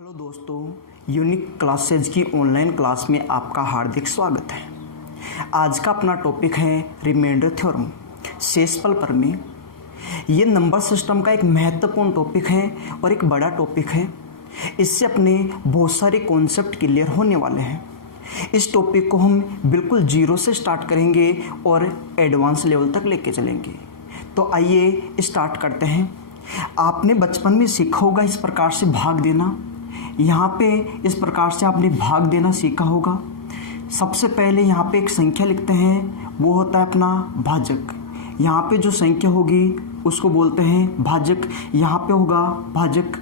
Hello दोस्तों, unique classes की online class में आपका हार्दिक स्वागत है। आज का अपना टॉपिक है रिमाइंडर थ्योरम, शेषफल प्रमेय। ये नंबर सिस्टम का एक महत्वपूर्ण टॉपिक है और एक बड़ा टॉपिक है। इससे अपने बहुत सारे कॉन्सेप्ट क्लियर होने वाले हैं। इस टॉपिक को हम बिल्कुल जीरो से स्टार्ट करेंगे और एडवांस लेवल तक लेके चलेंगे। तो आइए स्टार्ट करते हैं। आपने बचपन में सीखा होगा इस प्रकार से भाग देना। यहाँ पे इस प्रकार से आपने भाग देना सीखा होगा। सबसे पहले यहाँ पे एक संख्या लिखते हैं, वो होता है अपना भाजक। यहाँ पे जो संख्या होगी उसको बोलते हैं भाजक। यहाँ पे होगा भाजक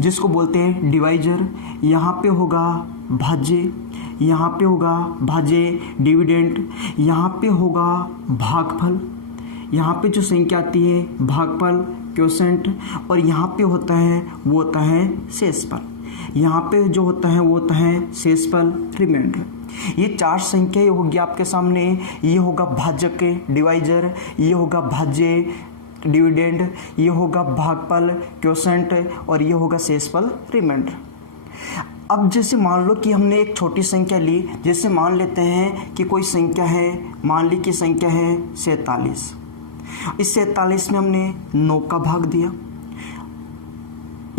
जिसको बोलते हैं डिवाइजर। यहाँ पे होगा भाज्य, यहाँ पे होगा भाज्य डिविडेंड। यहाँ पे होगा भागफल। यहाँ पे जो संख्या आती है भागफल, क्वोशेंट। और यहाँ पे होता है वो होता है शेषफल। यहाँ पे जो होता है वो होता है शेषफल, रिमाइंडर। ये चार संख्या होगी आपके सामने। ये होगा भाजक डिवाइजर, ये होगा भाज्य डिविडेंड, ये होगा भागफल क्वोशेंट और ये होगा शेषफल रिमाइंडर। अब जैसे मान लो कि हमने एक छोटी संख्या ली। जैसे मान लेते हैं कि कोई संख्या है, मान ली कि संख्या है 47। इस 47 में हमने 9 का भाग दिया।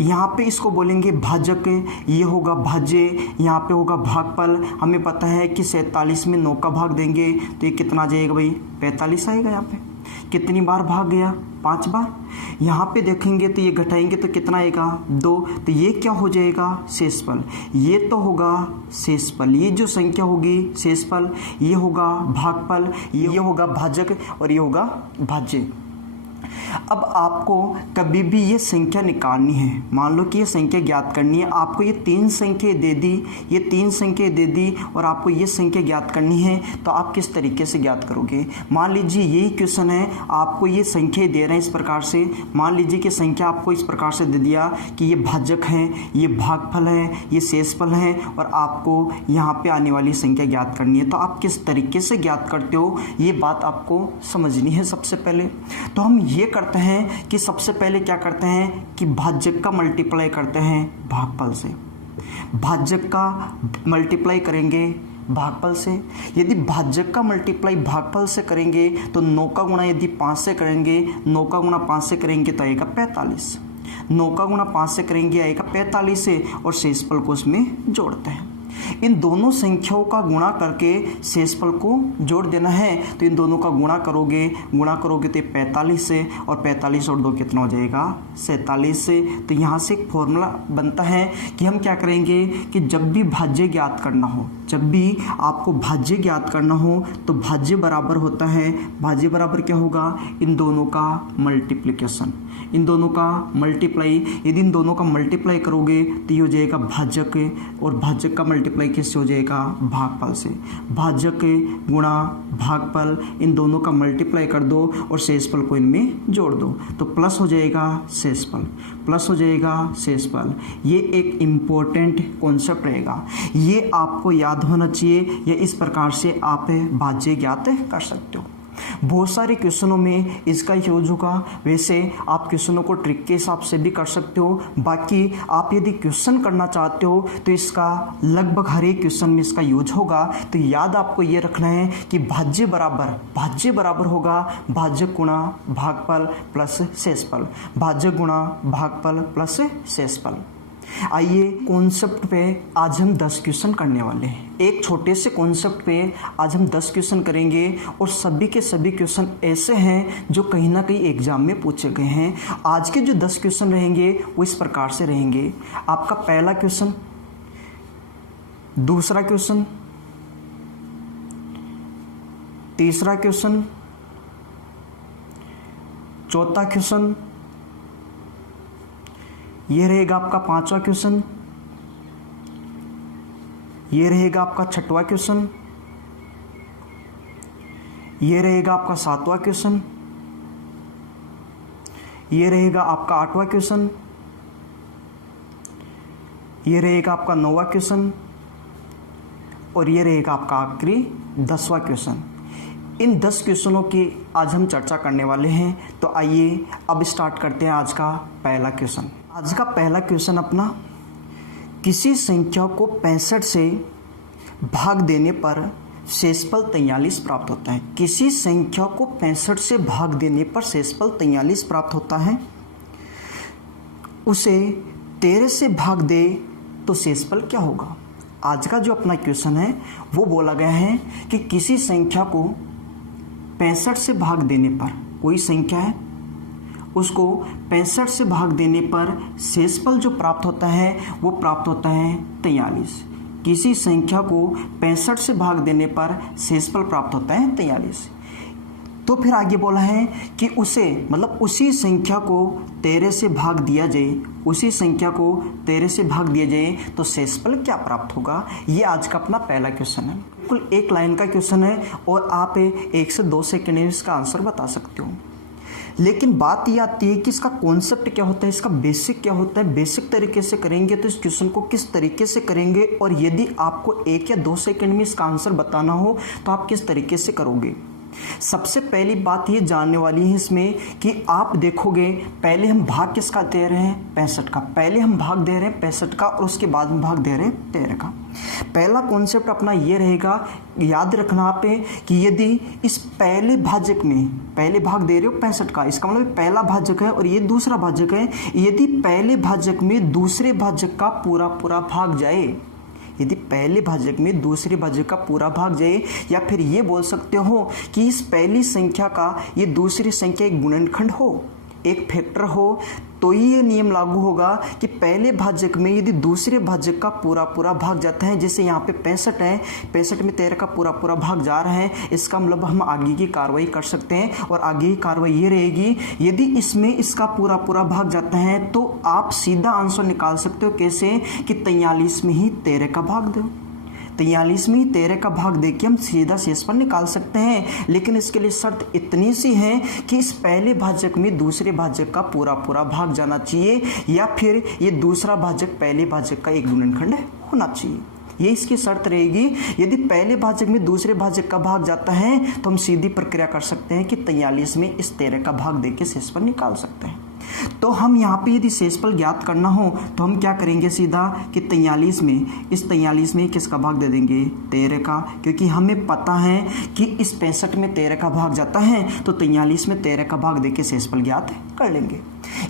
यहाँ पे इसको बोलेंगे भाजक, ये होगा भाज्य, यहाँ पे होगा भागफल। हमें पता है कि 47 में 9 का भाग देंगे तो ये कितना आ जाएगा भाई, 45 आएगा। यहाँ पे कितनी बार भाग गया, 5 बार। यहाँ पे देखेंगे तो ये घटाएंगे तो कितना आएगा, 2। तो ये क्या हो जाएगा, शेषफल। ये तो होगा शेषफल। ये जो संख्या होगी शेषफल, ये होगा भागफल, ये होगा भाजक और ये होगा भाज्य। अब आपको कभी भी ये संख्या निकालनी है, मान लो कि ये संख्या ज्ञात करनी है। आपको ये 3 संख्या दे दी, ये 3 संख्या दे दी और आपको ये संख्या ज्ञात करनी है। तो आप किस तरीके से ज्ञात करोगे। मान लीजिए यही क्वेश्चन है, आपको ये संख्या दे रहे हैं इस प्रकार से। मान लीजिए कि संख्या आपको इस प्रकार से दे दिया कि ये भाजक है, ये भागफल है, ये शेषफल है और आपको यहाँ पे आने वाली संख्या ज्ञात करनी है। तो आप किस तरीके से ज्ञात करते हो, ये बात आपको समझनी है सबसे पहले। तो हम ये करते हैं कि सबसे पहले क्या करते हैं कि भाजक का मल्टीप्लाई करते हैं भागफल से। भाजक का मल्टीप्लाई करेंगे भागफल से। यदि भाजक का मल्टीप्लाई भागफल से करेंगे तो 9 का गुणा यदि 5 से करेंगे, 9 का गुणा 5 से करेंगे तो आएगा 45। 9 का गुणा 5 से करेंगे आएगा 45 से और शेषफल को उसमें जोड़ते हैं। इन दोनों संख्याओं का गुणा करके शेषफल को जोड़ देना है। तो इन दोनों का गुणा करोगे तो 45 से और 45 और 2 कितना हो जाएगा, 47 से। तो यहाँ से एक फॉर्मूला बनता है कि हम क्या करेंगे कि जब भी भाज्य ज्ञात करना हो, जब भी आपको भाज्य ज्ञात करना हो तो भाज्य बराबर होता है, भाज्य बराबर क्या होगा, इन दोनों का मल्टीप्लिकेशन, इन दोनों का मल्टीप्लाई। यदि इन दोनों का मल्टीप्लाई करोगे तो ये हो जाएगा भाजक और भाजक का मल्टीप्लाई किससे हो जाएगा, भागफल से। भाजक गुणा भागफल, इन दोनों का मल्टीप्लाई कर दो और शेषफल को इनमें जोड़ दो तो प्लस हो जाएगा शेषफल, प्लस हो जाएगा शेषफल। ये एक इम्पोर्टेंट कॉन्सेप्ट रहेगा, ये आपको याद होना चाहिए। या इस प्रकार से आप भाज्य ज्ञात कर सकते हो। बहुत सारे क्वेश्चनों में इसका यूज होगा। वैसे आप क्वेश्चनों को ट्रिक के हिसाब से भी कर सकते हो। बाकी आप यदि क्वेश्चन करना चाहते हो तो इसका लगभग हर एक क्वेश्चन में इसका यूज होगा। तो याद आपको ये रखना है कि भाज्य बराबर होगा भाजक गुणा भागफल प्लस शेषफल, भाजक गुणा भागफल प्लस शेषफल। आइए कॉन्सेप्ट पे आज हम 10 क्वेश्चन करने वाले हैं। एक छोटे से कॉन्सेप्ट पे आज हम 10 क्वेश्चन करेंगे और सभी के सभी क्वेश्चन ऐसे हैं जो कहीं ना कहीं एग्जाम में पूछे गए हैं। आज के जो 10 क्वेश्चन रहेंगे वो इस प्रकार से रहेंगे। आपका पहला क्वेश्चन, दूसरा क्वेश्चन, तीसरा क्वेश्चन, चौथा क्वेश्चन, ये रहेगा आपका 5वां क्वेश्चन, ये रहेगा आपका 6वां क्वेश्चन, ये रहेगा आपका 7वां क्वेश्चन, ये रहेगा आपका 8वां क्वेश्चन, ये रहेगा आपका 9वां क्वेश्चन और ये रहेगा आपका आखिरी 10वां क्वेश्चन। इन 10 क्वेश्चनों की आज हम चर्चा करने वाले हैं। तो आइए अब स्टार्ट करते हैं आज का पहला क्वेश्चन। आज का पहला क्वेश्चन अपना किसी संख्या को 65 से भाग देने पर शेषफल 43 प्राप्त होता है। किसी संख्या को 65 से भाग देने पर शेषफल 43 प्राप्त होता है। उसे 13 से भाग दे तो शेषफल क्या होगा। आज का जो अपना क्वेश्चन है वो बोला गया है कि किसी संख्या को 65 से भाग देने पर, कोई संख्या है उसको 65 से भाग देने पर शेषफल जो प्राप्त होता है वो प्राप्त होता है 43। किसी संख्या को 65 से भाग देने पर शेषफल प्राप्त होता है 43। तो फिर आगे बोला है कि उसे, मतलब उसी संख्या को 13 से भाग दिया जाए, उसी संख्या को 13 से भाग दिया जाए तो शेषफल क्या प्राप्त होगा। ये आज का अपना पहला क्वेश्चन है। बिल्कुल एक लाइन का क्वेश्चन है और आप 1 से 2 सेकंड में इसका आंसर बता सकते हो। लेकिन बात ये आती है कि इसका कॉन्सेप्ट क्या होता है, इसका बेसिक क्या होता है। बेसिक तरीके से करेंगे तो इस क्वेश्चन को किस तरीके से करेंगे, और यदि आपको 1 या 2 सेकंड में इसका आंसर बताना हो तो आप किस तरीके से करोगे। सबसे पहली बात ये जानने वाली है इसमें कि आप देखोगे पहले हम भाग किसका दे रहे हैं, 65 का। पहले हम भाग दे रहे हैं 65 का और उसके बाद हम भाग दे रहे हैं 13 का। पहला कॉन्सेप्ट अपना ये रहेगा, याद रखना आप कि यदि इस पहले भाजक में, पहले भाग दे रहे हो 65 का, इसका मतलब पहला भाजक है और ये दूसरा भाजक है। यदि पहले भाजक में दूसरे भाजक का पूरा पूरा भाग जाए, यदि पहले भाजक में दूसरे भाजक का पूरा भाग जाए, या फिर ये बोल सकते हो कि इस पहली संख्या का ये दूसरी संख्या एक गुणनखंड हो, एक फैक्टर हो, तो ये नियम लागू होगा कि पहले भाजक में यदि दूसरे भाजक का पूरा पूरा भाग जाता है, जैसे यहाँ पे 65 है, 65 में 13 का पूरा पूरा भाग जा रहा है, इसका मतलब हम आगे की कार्रवाई कर सकते हैं। और आगे की कार्रवाई ये रहेगी, यदि इसमें इसका पूरा पूरा भाग जाता है तो आप सीधा आंसर निकाल सकते हो। कैसे कि 43 में ही 13 का भाग दो, 43 में ही 13 का भाग देके हम सीधा शेषफल निकाल सकते हैं। लेकिन इसके लिए शर्त इतनी सी है कि इस पहले भाजक में दूसरे भाजक का पूरा पूरा भाग जाना चाहिए, या फिर ये दूसरा भाजक पहले भाजक का एक गुणनखंड होना चाहिए। ये इसकी शर्त रहेगी। यदि पहले भाजक में दूसरे भाजक का भाग जाता है तो हम सीधी प्रक्रिया कर सकते हैं कि 43 में इस 13 का भाग देके शेषफल निकाल सकते हैं। तो हम यहाँ पे यदि शेषफल ज्ञात करना हो तो हम क्या करेंगे, सीधा कि 43 में, इस 43 में किसका भाग दे देंगे, 13 का, क्योंकि हमें पता है कि इस 65 में 13 का भाग जाता है तो 43 में 13 का भाग देके शेषफल ज्ञात कर लेंगे।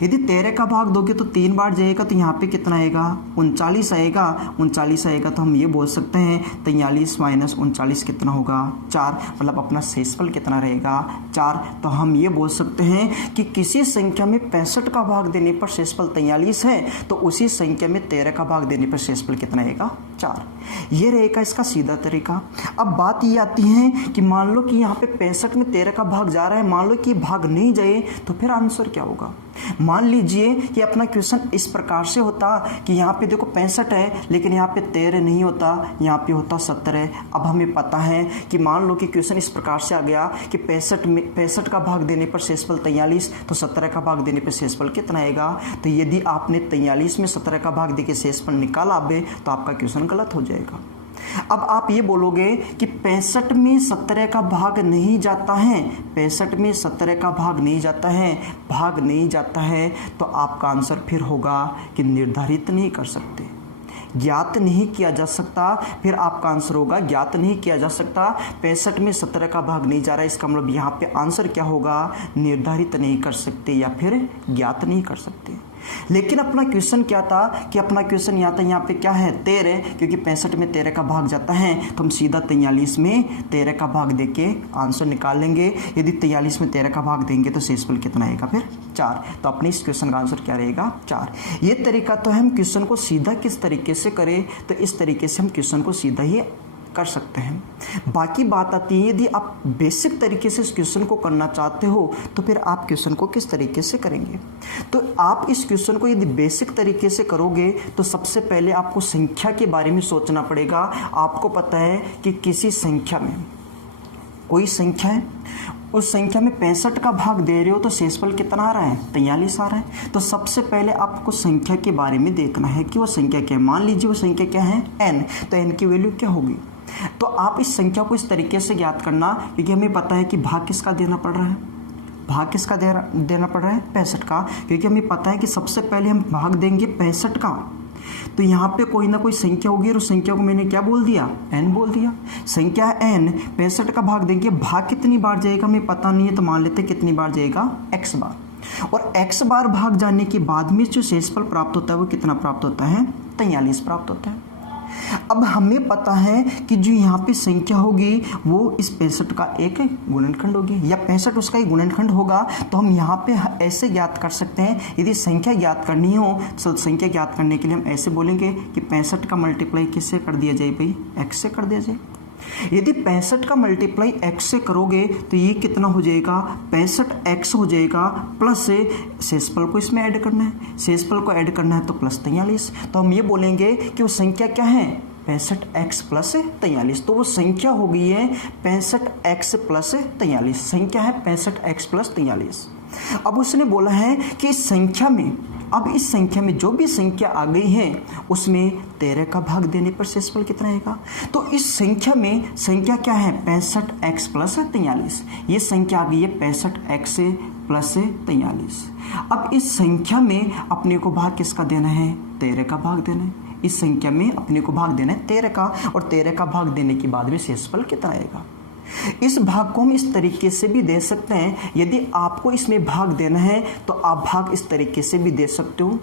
यदि 13 का भाग दोगे तो 3 बार जाएगा तो यहाँ पे कितना आएगा, 39 आएगा। 39 आएगा तो हम ये बोल सकते हैं 43 माइनस 39 कितना होगा, 4, मतलब अपना शेषफल कितना रहेगा, 4। तो हम ये बोल सकते हैं कि किसी संख्या में 65 का भाग देने पर शेषफल 43 है तो उसी संख्या में 13 का भाग देने पर शेषफल कितना आएगा, 4। ये रहेगा इसका सीधा तरीका। अब बात ये आती है कि मान लो कि यहाँ पे 65 में 13 का भाग जा रहा है, मान लो कि भाग नहीं जाए तो फिर आंसर क्या होगा। मान लीजिए कि अपना क्वेश्चन इस प्रकार से होता कि यहाँ पे देखो 65 है लेकिन यहाँ पे 13 नहीं होता, यहाँ पे होता 17। अब हमें पता है कि मान लो कि क्वेश्चन इस प्रकार से आ गया कि 65 का भाग देने पर शेषफल 43, तो 17 का भाग देने पर शेषफल कितना आएगा। तो यदि आपने 43 में 17 का भाग देके शेषफल निकाला तो आपका क्वेश्चन गलत हो जाएगा। अब आप ये बोलोगे कि 65 में 17 का भाग नहीं जाता है, 65 में 17 का भाग नहीं जाता है, तो आपका आंसर फिर होगा कि निर्धारित नहीं कर सकते, ज्ञात नहीं किया जा सकता। फिर आपका आंसर होगा ज्ञात नहीं किया जा सकता। 65 में 17 का भाग नहीं जा रहा है, इसका मतलब यहाँ पे आंसर क्या होगा, निर्धारित नहीं कर सकते या फिर ज्ञात नहीं कर सकते। लेकिन अपना क्वेश्चन क्या था कि अपना क्वेश्चन यहाँ पे क्या है, 13, क्योंकि 65 में 13 का भाग जाता है तो हम सीधा 43 में 13 का भाग देके आंसर निकाल लेंगे। यदि 43 में 13 का भाग देंगे तो शेषफल कितना आएगा, फिर 4। तो अपने इस क्वेश्चन का आंसर क्या रहेगा, 4। ये तरीका तो हम क्वेश्चन को सीधा किस तरीके से करें, तो इस तरीके से हम क्वेश्चन को सीधा ही कर सकते हैं। बाकी बात आती है यदि आप बेसिक तरीके से इस क्वेश्चन को करना चाहते हो तो फिर आप क्वेश्चन को किस तरीके से करेंगे। तो आप इस क्वेश्चन को यदि बेसिक तरीके से करोगे तो सबसे पहले आपको संख्या के बारे में सोचना पड़ेगा। आपको पता है कि किसी संख्या में कोई संख्या है, उस संख्या में 65 का भाग दे रहे हो तो शेषफल कितना आ रहा है, 43 आ रहा है। तो सबसे पहले आपको संख्या के बारे में देखना है कि वो संख्या क्या है। मान लीजिए वो संख्या क्या है, n, तो n की वैल्यू क्या होगी। तो आप इस संख्या को इस तरीके से ज्ञात करना, क्योंकि हमें पता है कि भाग किसका देना पड़ रहा है, भाग किसका देना पड़ रहा है, 65 का, क्योंकि हमें पता है कि सबसे पहले हम भाग देंगे 65 का। तो यहाँ पे कोई ना कोई संख्या होगी और उस संख्या को मैंने क्या बोल दिया, n बोल दिया। संख्या n 65 का भाग देंगे, भाग कितनी बार जाएगा हमें पता नहीं है, तो मान लेते कितनी बार जाएगा, x बार। और x बार भाग जाने के बाद में जो शेषफल प्राप्त होता है वो कितना प्राप्त होता है, 43 प्राप्त होता है। अब हमें पता है कि जो यहाँ पे संख्या होगी वो इस 65 का एक गुणनखंड होगी, या 65 उसका एक गुणनखंड होगा। तो हम यहाँ पे ऐसे ज्ञात कर सकते हैं, यदि संख्या ज्ञात करनी हो तो संख्या ज्ञात करने के लिए हम ऐसे बोलेंगे कि 65 का मल्टीप्लाई किससे कर दिया जाए भाई, x से कर दिया जाए। यदि 65 का मल्टीप्लाई x से करोगे तो ये कितना हो जाएगा, 65x हो जाएगा, प्लस शेषफल को इसमें ऐड करना है, शेषफल को ऐड करना है तो प्लस 43। तो हम ये बोलेंगे कि वो संख्या क्या है, 65x प्लस 43। तो वो संख्या हो गई है 65x प्लस 43, संख्या है 65x प्लस 43। अब उसने बोला है कि इस संख्या में, अब इस संख्या में जो भी संख्या आ गई है उसमें 13 का भाग देने पर शेषफल कितना आएगा। तो इस संख्या में संख्या क्या है, 65x प्लस 43। ये संख्या आ गई है 65x प्लस 43। अब इस संख्या में अपने को भाग किसका देना है, 13 का भाग देना है। इस संख्या में अपने को भाग देना है 13 का, और 13 का भाग देने के बाद में शेषफल कितना आएगा। इस भाग को हम इस तरीके से भी दे सकते हैं, यदि आपको इसमें भाग देना है तो आप भाग इस तरीके से भी दे सकते हो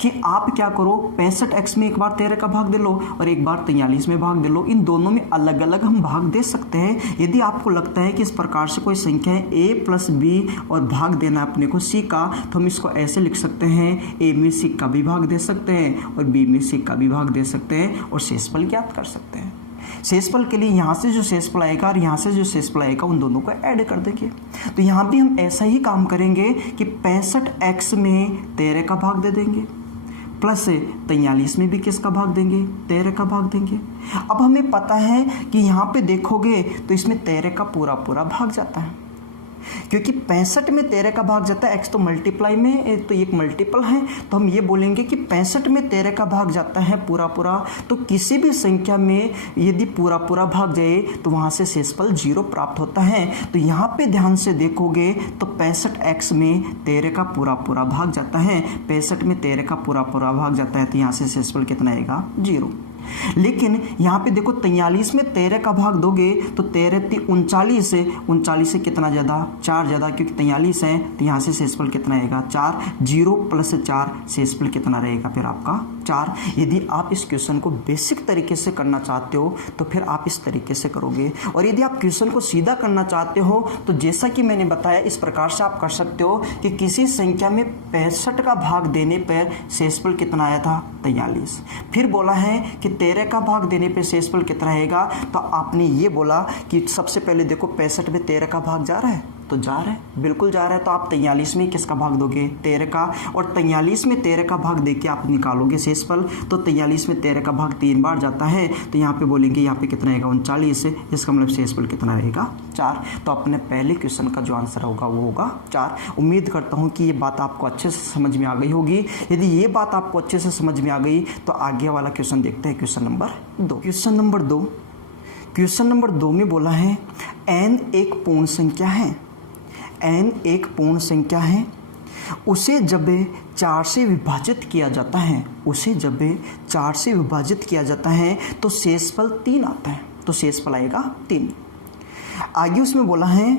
कि आप क्या करो, 65x में एक बार 13 का भाग दे लो और एक बार 43 में भाग दे लो। इन दोनों में अलग अलग हम भाग दे सकते हैं। यदि आपको लगता है कि इस प्रकार से कोई संख्या है a प्लस b और भाग देना अपने को c का, तो हम इसको ऐसे लिख सकते हैं, a में c का भी भाग दे सकते हैं और b में c का भी भाग दे सकते हैं और शेषफल ज्ञात कर सकते हैं। शेषफल के लिए यहाँ से जो शेषफल आएगा और यहाँ से जो शेषफल आएगा उन दोनों को ऐड कर देंगे। तो यहाँ भी हम ऐसा ही काम करेंगे कि 65x में 13 का भाग दे देंगे, प्लस 43 में भी किसका भाग देंगे, 13 का भाग देंगे। अब हमें पता है कि यहाँ पे देखोगे तो इसमें 13 का पूरा पूरा भाग जाता है, क्योंकि 65 में 13 का भाग जाता है। x तो मल्टीप्लाई में तो एक मल्टीपल है, तो हम ये बोलेंगे कि 65 में 13 का भाग जाता है पूरा पूरा। तो किसी भी संख्या में यदि पूरा पूरा भाग जाए तो वहाँ से शेषफल 0 प्राप्त होता है। तो यहाँ पे ध्यान से देखोगे तो 65x में 13 का पूरा पूरा भाग जाता है, 65 में 13 का पूरा पूरा भाग जाता है, तो यहाँ से शेषफल कितना आएगा, 0। लेकिन यहाँ पे देखो 43 में 13 का भाग दोगे तो 13 39 है, 39 से कितना ज़्यादा, 4 ज़्यादा, क्योंकि 43 है तो यहाँ से शेषफल कितना आएगा, 4। 0 प्लस 4 शेषफल कितना रहेगा फिर आपका, 4। यदि आप इस क्वेश्चन को बेसिक तरीके से करना चाहते हो तो फिर आप इस तरीके से करोगे, और यदि आप क्वेश्चन को सीधा करना चाहते हो तो जैसा कि मैंने बताया इस प्रकार से आप कर सकते हो कि किसी संख्या में 65 का भाग देने पर शेषफल कितना आया था, 43। फिर बोला है कि 13 का भाग देने पे शेषफल कितना रहेगा, तो आपने ये बोला कि सबसे पहले देखो 65 में 13 का भाग जा रहा है, तो जा रहा है, बिल्कुल जा रहा है। तो आप 43 में किसका भाग दोगे, 13 का, और 43 में 13 का भाग देके आप निकालोगे शेषफल। तो 43 में 13 का भाग 3 बार जाता है, तो यहाँ पे बोलेंगे यहाँ पे कितना रहेगा, 39। इसका मतलब शेषफल कितना रहेगा, 4। तो अपने पहले क्वेश्चन का जो आंसर होगा वो होगा 4। उम्मीद करता हूँ कि ये बात आपको अच्छे से समझ में आ गई होगी। यदि ये बात आपको अच्छे से समझ में आ गई तो आगे वाला क्वेश्चन देखते हैं, क्वेश्चन नंबर 2। क्वेश्चन नंबर 2 में बोला है n एक पूर्ण संख्या है, n एक पूर्ण संख्या है, उसे जब 4 से विभाजित किया जाता है, उसे जब 4 से विभाजित किया जाता है तो शेषफल 3 आता है, तो शेषफल आएगा 3। आगे उसमें बोला है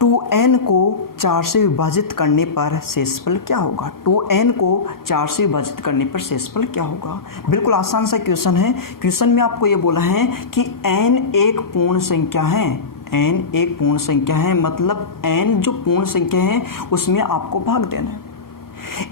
2n को 4 से विभाजित करने पर शेषफल क्या होगा, 2n को 4 से विभाजित करने पर शेषफल क्या होगा। बिल्कुल आसान सा क्वेश्चन है। क्वेश्चन में आपको ये बोला है कि n एक पूर्ण संख्या है, n एक पूर्ण संख्या है, मतलब n जो पूर्ण संख्या है उसमें आपको भाग देना है।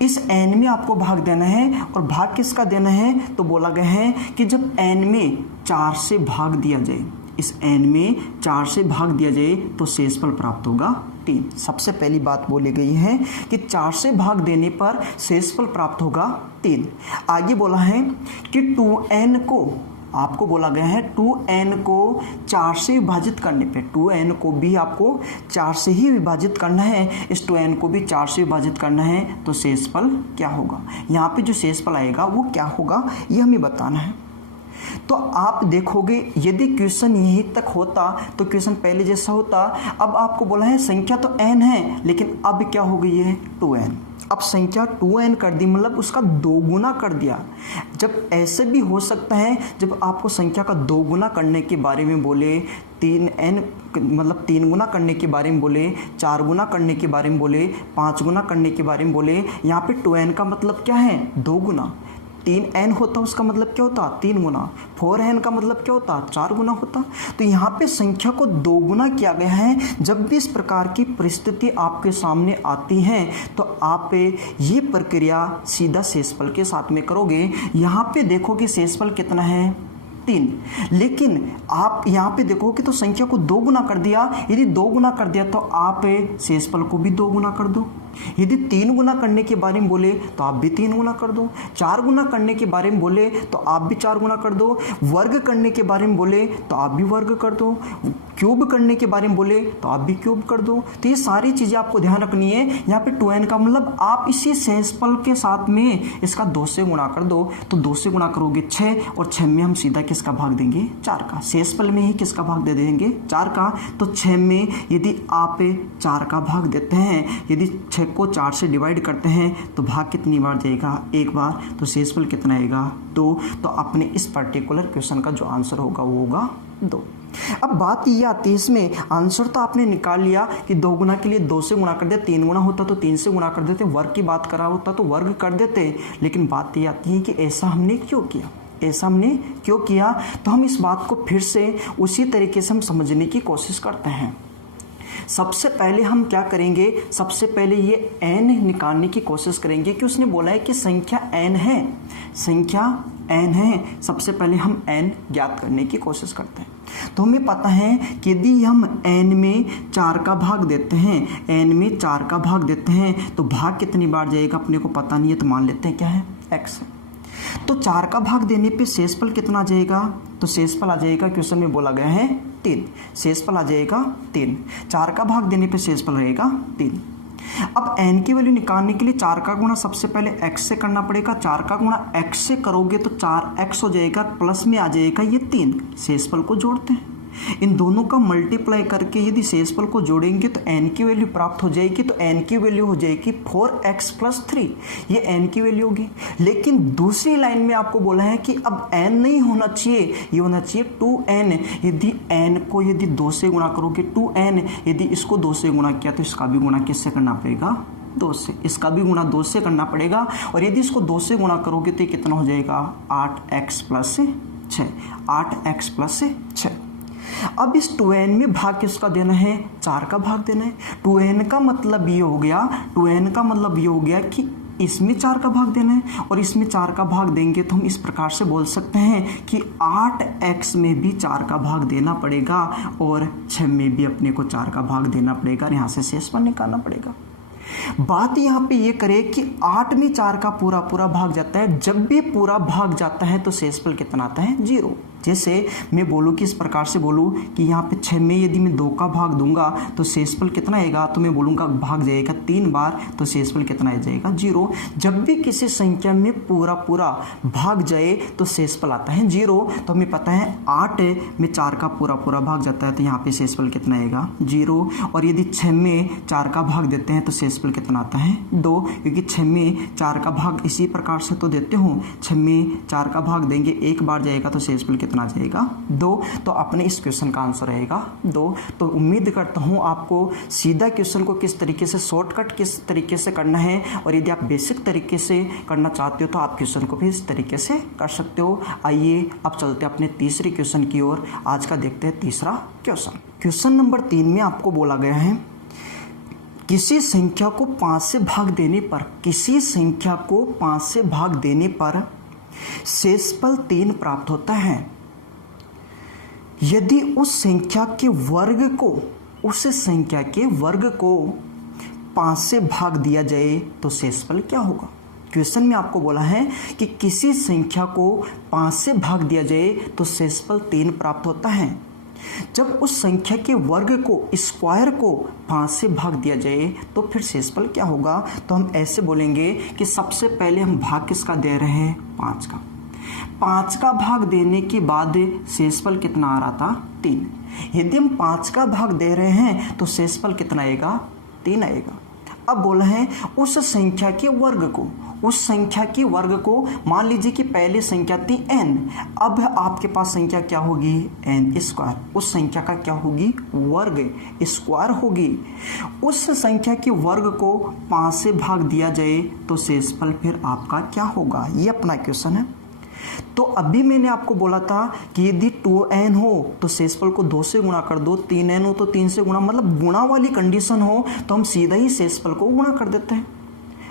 इस n में आपको भाग देना है, और भाग किसका देना है, तो बोला गया है कि जब n में 4 से भाग दिया जाए, इस n में 4 से भाग दिया जाए तो शेषफल प्राप्त होगा 3। सबसे पहली बात बोली गई है कि 4 से भाग देने पर शेषफल प्राप्त होगा 3। आगे बोला है कि 2n को, आपको बोला गया है 2n को 4 से विभाजित करने पे, 2n को भी आपको 4 से ही विभाजित करना है, इस 2n को भी 4 से विभाजित करना है, तो शेषफल क्या होगा। यहाँ पे जो शेषफल आएगा वो क्या होगा ये हमें बताना है। तो आप देखोगे यदि क्वेश्चन यहीं तक होता तो क्वेश्चन पहले जैसा होता। अब आपको बोला है संख्या तो n है, लेकिन अब क्या हो गई है 2n। अब संख्या 2n कर दी, मतलब उसका 2 गुना कर दिया। जब ऐसे भी हो सकता है, जब आपको संख्या का 2 गुना करने के बारे में बोले, 3n मतलब 3 गुना करने के बारे में बोले, 4 गुना करने के बारे में बोले, 5 गुना करने के बारे में बोले, यहाँ पे 2n का मतलब क्या है? 2 गुना। 3n होता उसका मतलब क्या होता? 3 गुना। 4n का मतलब क्या होता? 4 गुना होता। तो यहाँ पे संख्या को 2 गुना किया गया है। जब भी इस प्रकार की परिस्थिति आपके सामने आती है तो आप ये प्रक्रिया सीधा शेषफल के साथ में करोगे। यहाँ पे देखो कि शेषफल कितना है? 3। लेकिन आप यहाँ पे देखोगे तो संख्या को 2 गुना कर दिया। यदि 2 गुना कर दिया तो आप शेषफल को भी 2 गुना कर दो। यदि 3 गुना करने के बारे में बोले तो आप भी 3 गुना कर दो। 4 गुना करने के बारे में बोले तो आप भी 4 गुना कर दो। वर्ग करने के बारे में बोले तो आप भी वर्ग कर दो। क्यूब करने के बारे में बोले तो आप भी क्यूब कर दो। तो ये सारी चीज़ें आपको ध्यान रखनी है। यहाँ पे 2n का मतलब आप इसी शेषफल के साथ में इसका 2 से गुणा कर दो। तो 2 से गुणा करोगे 6, और 6 में हम सीधा किसका भाग देंगे? 4 का। शेषफल में ही किसका भाग दे देंगे? 4 का। तो 6 में यदि आप 4 का भाग देते हैं, यदि 6 को 4 से डिवाइड करते हैं तो भाग कितनी बार जाएगा? 1 बार। तो शेषफल कितना आएगा? 2। तो अपने इस पर्टिकुलर क्वेश्चन का जो आंसर होगा वो होगा 2। अब बात ये आती है, इसमें आंसर तो आपने निकाल लिया कि 2 गुना के लिए 2 से गुणा कर दे, 3 गुना होता तो 3 से गुणा कर देते, वर्ग की बात करा होता तो वर्ग कर देते। लेकिन बात ये आती है कि ऐसा हमने क्यों किया? ऐसा हमने क्यों किया? तो हम इस बात को फिर से उसी तरीके से हम समझने की कोशिश करते हैं। सबसे पहले हम क्या करेंगे? सबसे पहले ये n निकालने की कोशिश करेंगे कि उसने बोला है कि संख्या n है, संख्या n है। सबसे पहले हम n ज्ञात करने की कोशिश करते हैं। तो हमें पता है कि यदि हम n में 4 का भाग देते हैं, n में 4 का भाग देते हैं तो भाग कितनी बार जाएगा अपने को पता नहीं है, तो मान लेते हैं क्या है? x। तो 4 का भाग देने पे शेषफल कितना आ जाएगा? तो शेषफल आ जाएगा, क्वेश्चन में बोला गया है 3। शेषफल आ जाएगा 3। 4 का भाग देने पे शेषफल रहेगा 3। अब n की वैल्यू निकालने के लिए 4 का गुणा सबसे पहले x से करना पड़ेगा। 4 का गुणा x से करोगे तो 4x हो जाएगा, प्लस में आ जाएगा ये 3। शेषफल को जोड़ते हैं, इन दोनों का मल्टीप्लाई करके यदि शेषफल को जोड़ेंगे तो n की वैल्यू प्राप्त हो जाएगी। तो n की वैल्यू हो जाएगी 4x + 3, ये n की वैल्यू होगी। लेकिन दूसरी लाइन में आपको बोला है कि अब n नहीं होना चाहिए, ये होना चाहिए 2n। यदि n को यदि 2 से गुणा करोगे 2n, यदि इसको 2 से गुणा किया तो इसका भी गुणा किससे करना पड़ेगा? 2 से। इसका भी गुणा 2 से करना पड़ेगा। और यदि इसको 2 से गुणा करोगे तो कितना हो जाएगा? 8x + 6, 8x + 6। अब इस 2n में भाग किसका देना है? 4 का भाग देना है। 2n का मतलब ये हो गया, 2n का मतलब ये हो गया कि इसमें 4 का भाग देना है, और इसमें 4 का भाग देंगे तो हम इस प्रकार से बोल सकते हैं कि 8x में भी 4 का भाग देना पड़ेगा और 6 में भी अपने को 4 का भाग देना पड़ेगा, और यहाँ से शेषफल निकालना पड़ेगा। बात यहाँ पे ये करे कि 8 में 4 का पूरा भाग जाता है। जब भी पूरा भाग जाता है तो शेषफल कितना आता है? 0। जैसे मैं बोलूँ कि इस प्रकार से बोलूँ कि यहाँ पे 6 में यदि मैं 2 का भाग दूंगा तो शेषफल कितना आएगा? तो मैं बोलूँगा भाग जाएगा 3 बार, तो शेषफल कितना आ जाएगा? 0। जब भी किसी संख्या में पूरा भाग जाए तो शेषफल आता है 0। तो हमें पता है 8 में 4 का पूरा भाग जाता है तो यहाँ पे शेषफल कितना आएगा? 0। और यदि 6 में 4 का भाग देते हैं तो शेषफल कितना आता है? 2, क्योंकि 6 में 4 का भाग इसी प्रकार से तो देते हूँ। 6 में 4 का भाग देंगे, 1 बार जाएगा तो शेषफल कितना आ जाएगा? 2। तो अपने इस क्वेश्चन का आंसर रहेगा 2। तो उम्मीद करता हूँ आपको सीधा क्वेश्चन को किस तरीके से, शॉर्टकट किस तरीके से करना है, और यदि आप बेसिक तरीके से करना चाहते हो तो आप क्वेश्चन को भी इस तरीके से कर सकते हो। आइए अब चलते हैं अपने तीसरे क्वेश्चन की ओर। आज का देखते हैं तीसरा क्वेश्चन। क्वेश्चन नंबर 3 में आपको बोला गया है किसी संख्या को 5 से भाग देने पर, किसी संख्या को 5 से भाग देने पर शेषफल 3 प्राप्त होता है। यदि उस संख्या के वर्ग को, उस संख्या के वर्ग को 5 से भाग दिया जाए तो शेषफल क्या होगा? क्वेश्चन में आपको बोला है कि किसी संख्या को 5 से भाग दिया जाए तो शेषफल 3 प्राप्त होता है। जब उस संख्या के वर्ग को, स्क्वायर को 5 से भाग दिया जाए तो फिर शेषफल क्या होगा? तो हम ऐसे बोलेंगे कि सबसे पहले हम भाग किसका दे रहे हैं? 5 का। 5 का भाग देने के बाद शेषफल कितना आ रहा था? 3। यदि हम 5 का भाग दे रहे हैं तो शेषफल कितना आएगा? 3 आएगा। अब बोला है उस संख्या के वर्ग को, उस संख्या के वर्ग को, मान लीजिए कि पहले संख्या थी n, अब आपके पास संख्या क्या होगी n स्क्वायर, उस संख्या का क्या होगी वर्ग स्क्वायर होगी। उस संख्या के वर्ग को 5 से भाग दिया जाए तो शेषफल फिर आपका क्या होगा, ये अपना क्वेश्चन है। तो अभी मैंने आपको बोला था कि यदि 2n हो तो शेषफल को 2 से गुणा कर दो, 3n हो तो 3 से गुणा, मतलब गुणा वाली कंडीशन हो तो हम सीधा ही शेषफल को गुणा कर देते हैं।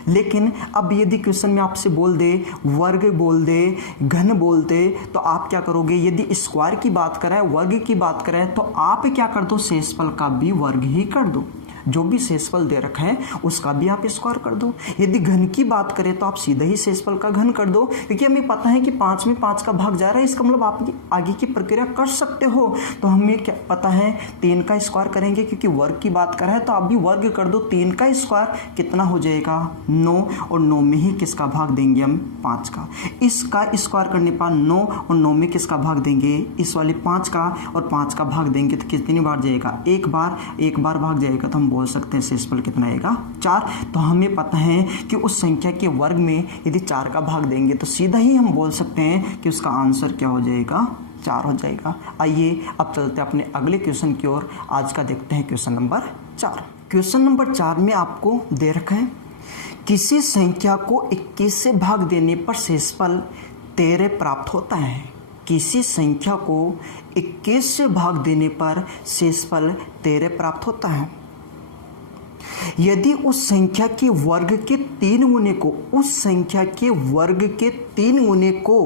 लेकिन अब यदि क्वेश्चन में आपसे बोल दे, वर्ग बोल दे, घन बोल दे, तो आप क्या करोगे, यदि स्क्वायर की बात करें, वर्ग की बात करें, तो आप क्या कर दो, शेषफल का भी वर्ग ही कर दो, जो भी शेषफल दे रखा है उसका भी आप स्क्वायर कर दो। यदि घन की बात करें तो आप सीधा ही शेषफल का घन कर दो, क्योंकि हमें पता है कि 5 में 5 का भाग जा रहा है, इसका मतलब आप आगे की प्रक्रिया कर सकते हो। तो हमें क्या पता है 3 का स्क्वायर करेंगे, क्योंकि वर्ग की बात कर रहे हैं तो आप भी वर्ग कर दो। 3 का स्क्वायर कितना हो जाएगा 9, और 9 में ही किसका भाग देंगे हम 5 का। इसका स्क्वायर करने पर 9 और 9 में किसका भाग देंगे, इस वाले 5 का, और 5 का भाग देंगे तो कितनी बार जाएगा, एक बार भाग जाएगा, तो हम बोल सकते हैं शेषफल कितना आएगा 4। तो हमें पता है कि उस संख्या के वर्ग में यदि 4 का भाग देंगे तो सीधा ही हम बोल सकते हैं कि उसका आंसर क्या हो जाएगा 4 हो जाएगा। आइए अब चलते हैं अपने अगले क्वेश्चन की ओर। आज का देखते हैं क्वेश्चन नंबर 4। क्वेश्चन नंबर 4 में आपको दे रखा है किसी संख्या को 21 से भाग देने पर शेषफल 13 प्राप्त होता है। किसी संख्या को 21 से भाग देने पर शेषफल 13 प्राप्त होता है। यदि उस संख्या के वर्ग के 3 गुने को, उस संख्या के वर्ग के 3 गुने को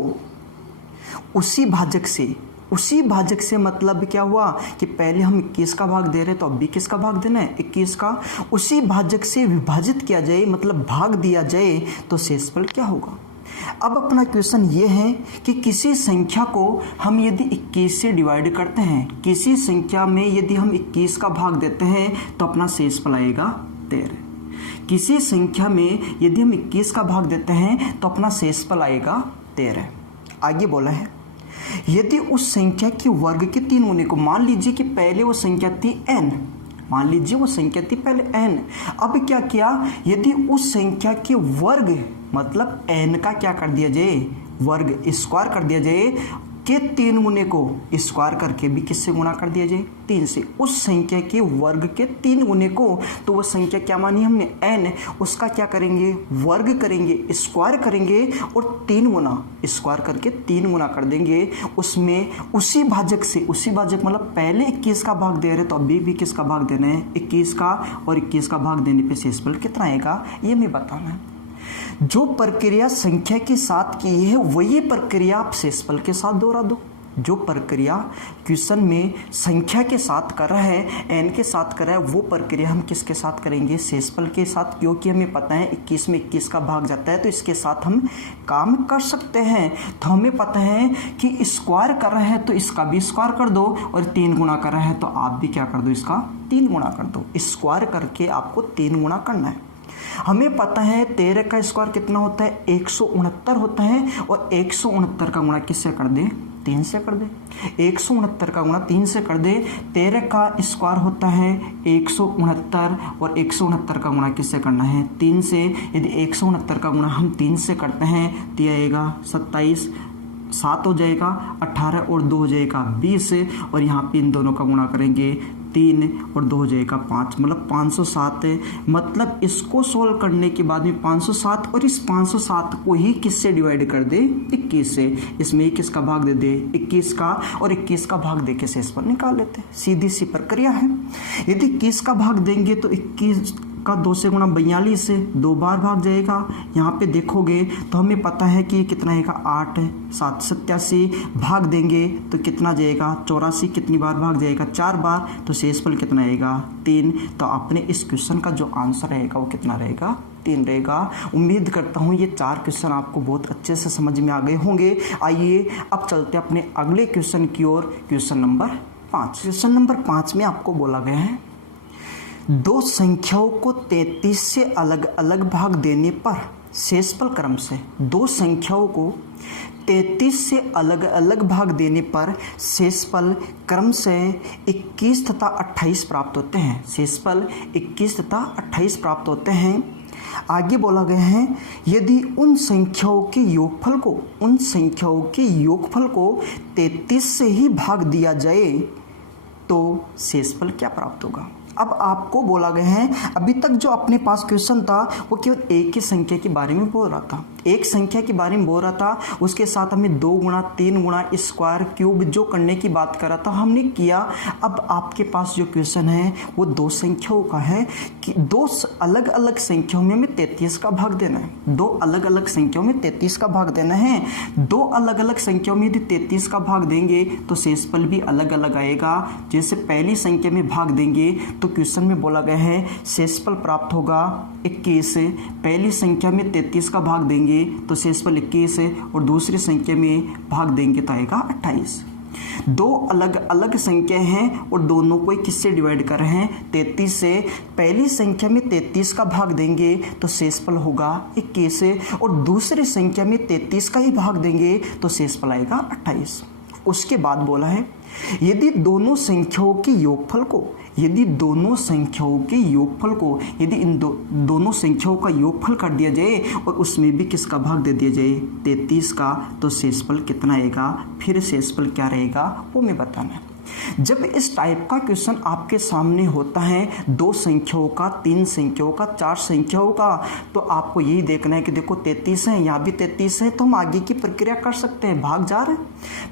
उसी भाजक से मतलब क्या हुआ कि पहले हम 21 का भाग दे रहे हैं तो अब भी किसका भाग देना है 21 का, उसी भाजक से विभाजित किया जाए, मतलब भाग दिया जाए, तो शेषफल क्या होगा। अब अपना क्वेश्चन ये है कि किसी संख्या को हम यदि 21 से डिवाइड करते हैं, किसी संख्या में यदि हम 21 का भाग देते हैं तो अपना शेषफल आएगा 13। किसी संख्या में यदि हम 21 का भाग देते हैं तो अपना शेषफल आएगा 13। आगे बोला है यदि उस संख्या के वर्ग के 3 गुने को, मान लीजिए कि पहले वो संख्या थी n, मान लीजिए वो संख्या थी पहले n, अब क्या किया, यदि उस संख्या के वर्ग मतलब n का क्या कर दिया जाए, वर्ग स्क्वायर कर दिया जाए, के 3 गुने को स्क्वायर करके भी किससे गुणा कर दिया जाए 3 से, उस संख्या के वर्ग के 3 गुने को, तो वह संख्या क्या मानी हमने n, उसका क्या करेंगे वर्ग करेंगे, स्क्वायर करेंगे, और 3 गुना स्क्वायर करके 3 गुना कर देंगे, उसमें उसी भाजक से, उसी भाजक मतलब पहले 21 का भाग दे रहे तो अभी भी किसका भाग देना है 21 का, और 21 का भाग देने पे शेषफल कितना आएगा ये हमें बताना है। जो प्रक्रिया संख्या के साथ की है वही प्रक्रिया आप शेषफल के साथ दोहरा दो। जो प्रक्रिया क्वेश्चन में संख्या के साथ कर रहा है, n के साथ कर रहा है, वो प्रक्रिया हम किसके साथ करेंगे शेषफल के साथ, क्योंकि हमें पता है 21 में 21 का भाग जाता है तो इसके साथ हम काम कर सकते हैं। तो हमें पता है कि स्क्वायर कर रहे हैं तो इसका भी स्क्वायर कर दो, और 3 गुना कर रहे हैं तो आप भी क्या कर दो, इसका 3 गुना कर दो। स्क्वायर करके आपको 3 गुना करना है। हमें पता है 13 का स्क्वायर कितना होता है 169 होता है, और 169 का गुणा किससे कर दे 3 से कर दे, 169 का गुणा 3 से कर दे। 13 का स्क्वायर होता है 169, और 169 का गुणा किससे करना है 3 से। यदि 169 का गुणा हम 3 से करते हैं तो आएगा 27, 7 हो जाएगा, 18 और 2 हो जाएगा 20, और यहाँ पे इन दोनों का गुणा करेंगे 3 और 2 हो जाएगा 5, मतलब 507 है। मतलब इसको सोल्व करने के बाद में 507, और इस 507 को ही किससे डिवाइड कर दे 21 से, इसमें 21 का भाग दे दे 21 का, और 21 का भाग दे के शेषफल निकाल लेते हैं। सीधी सी प्रक्रिया है। यदि 21 का भाग देंगे तो 21 का 2 से गुणा 42 से 2 बार भाग जाएगा। यहाँ पे देखोगे तो हमें पता है कि कितना आएगा 8, 7, 87 भाग देंगे तो कितना जाएगा 84, कितनी बार भाग जाएगा 4 बार, तो शेषफल कितना आएगा 3। तो अपने इस क्वेश्चन का जो आंसर रहेगा वो कितना रहेगा 3 रहेगा। उम्मीद करता हूँ ये 4 क्वेश्चन आपको बहुत अच्छे से समझ में आ गए होंगे। आइए अब चलते हैं अपने अगले क्वेश्चन की ओर, क्वेश्चन नंबर 5। क्वेश्चन नंबर 5 में आपको बोला गया है 2 संख्याओं को 33 से अलग अलग भाग देने पर शेषफल क्रम से, 2 संख्याओं को 33 से अलग अलग भाग देने पर शेषफल क्रमशः 21 तथा 28 प्राप्त होते हैं। शेषफल 21 तथा 28 प्राप्त होते हैं। आगे बोला गया है यदि उन संख्याओं के योगफल को 33 से ही भाग दिया जाए तो शेषफल क्या प्राप्त होगा। अब आपको बोला गया है, अभी तक जो अपने पास क्वेश्चन था वो केवल एक ही संख्या के बारे में बोल रहा था, एक संख्या के बारे में बोल रहा था, उसके साथ हमें 2 गुणा 3 गुणा स्क्वायर क्यूब जो करने की बात कर रहा था हमने किया। अब आपके पास जो क्वेश्चन है वो 2 संख्याओं का है कि 2 अलग अलग संख्याओं में हमें 33 का भाग देना है। 2 अलग अलग संख्याओं में 33 का भाग देना है। 2 अलग अलग संख्याओं में यदि 33 का भाग देंगे तो शेषफल भी अलग अलग आएगा। जैसे पहली संख्या में भाग देंगे तो क्वेश्चन में बोला गया है शेषफल प्राप्त होगा 21। पहली संख्या में 33 का भाग देंगे तो शेषफल 21 और दूसरी संख्या में भाग देंगे तो आएगा 28। 2 अलग अलग संख्या हैं और दोनों को किससे डिवाइड कर रहे हैं 33 से। पहली संख्या में 33 का भाग देंगे तो शेषफल होगा 21 और दूसरी संख्या में 33 का ही भाग देंगे तो शेषफल आएगा 28। उसके बाद बोला है यदि दोनों संख्याओं के योगफल को यदि इन दोनों संख्याओं का योगफल कर दिया जाए और उसमें भी किसका भाग दे दिया जाए 33 का तो शेषफल कितना आएगा। फिर शेषफल क्या रहेगा वो मैं बताना है। जब इस टाइप का क्वेश्चन आपके सामने होता है 2 संख्याओं का 3 संख्याओं का 4 संख्याओं का तो आपको यही देखना है कि देखो 33 है, यहाँ भी 33 है, तो हम आगे की प्रक्रिया कर सकते हैं। भाग जा रहा है,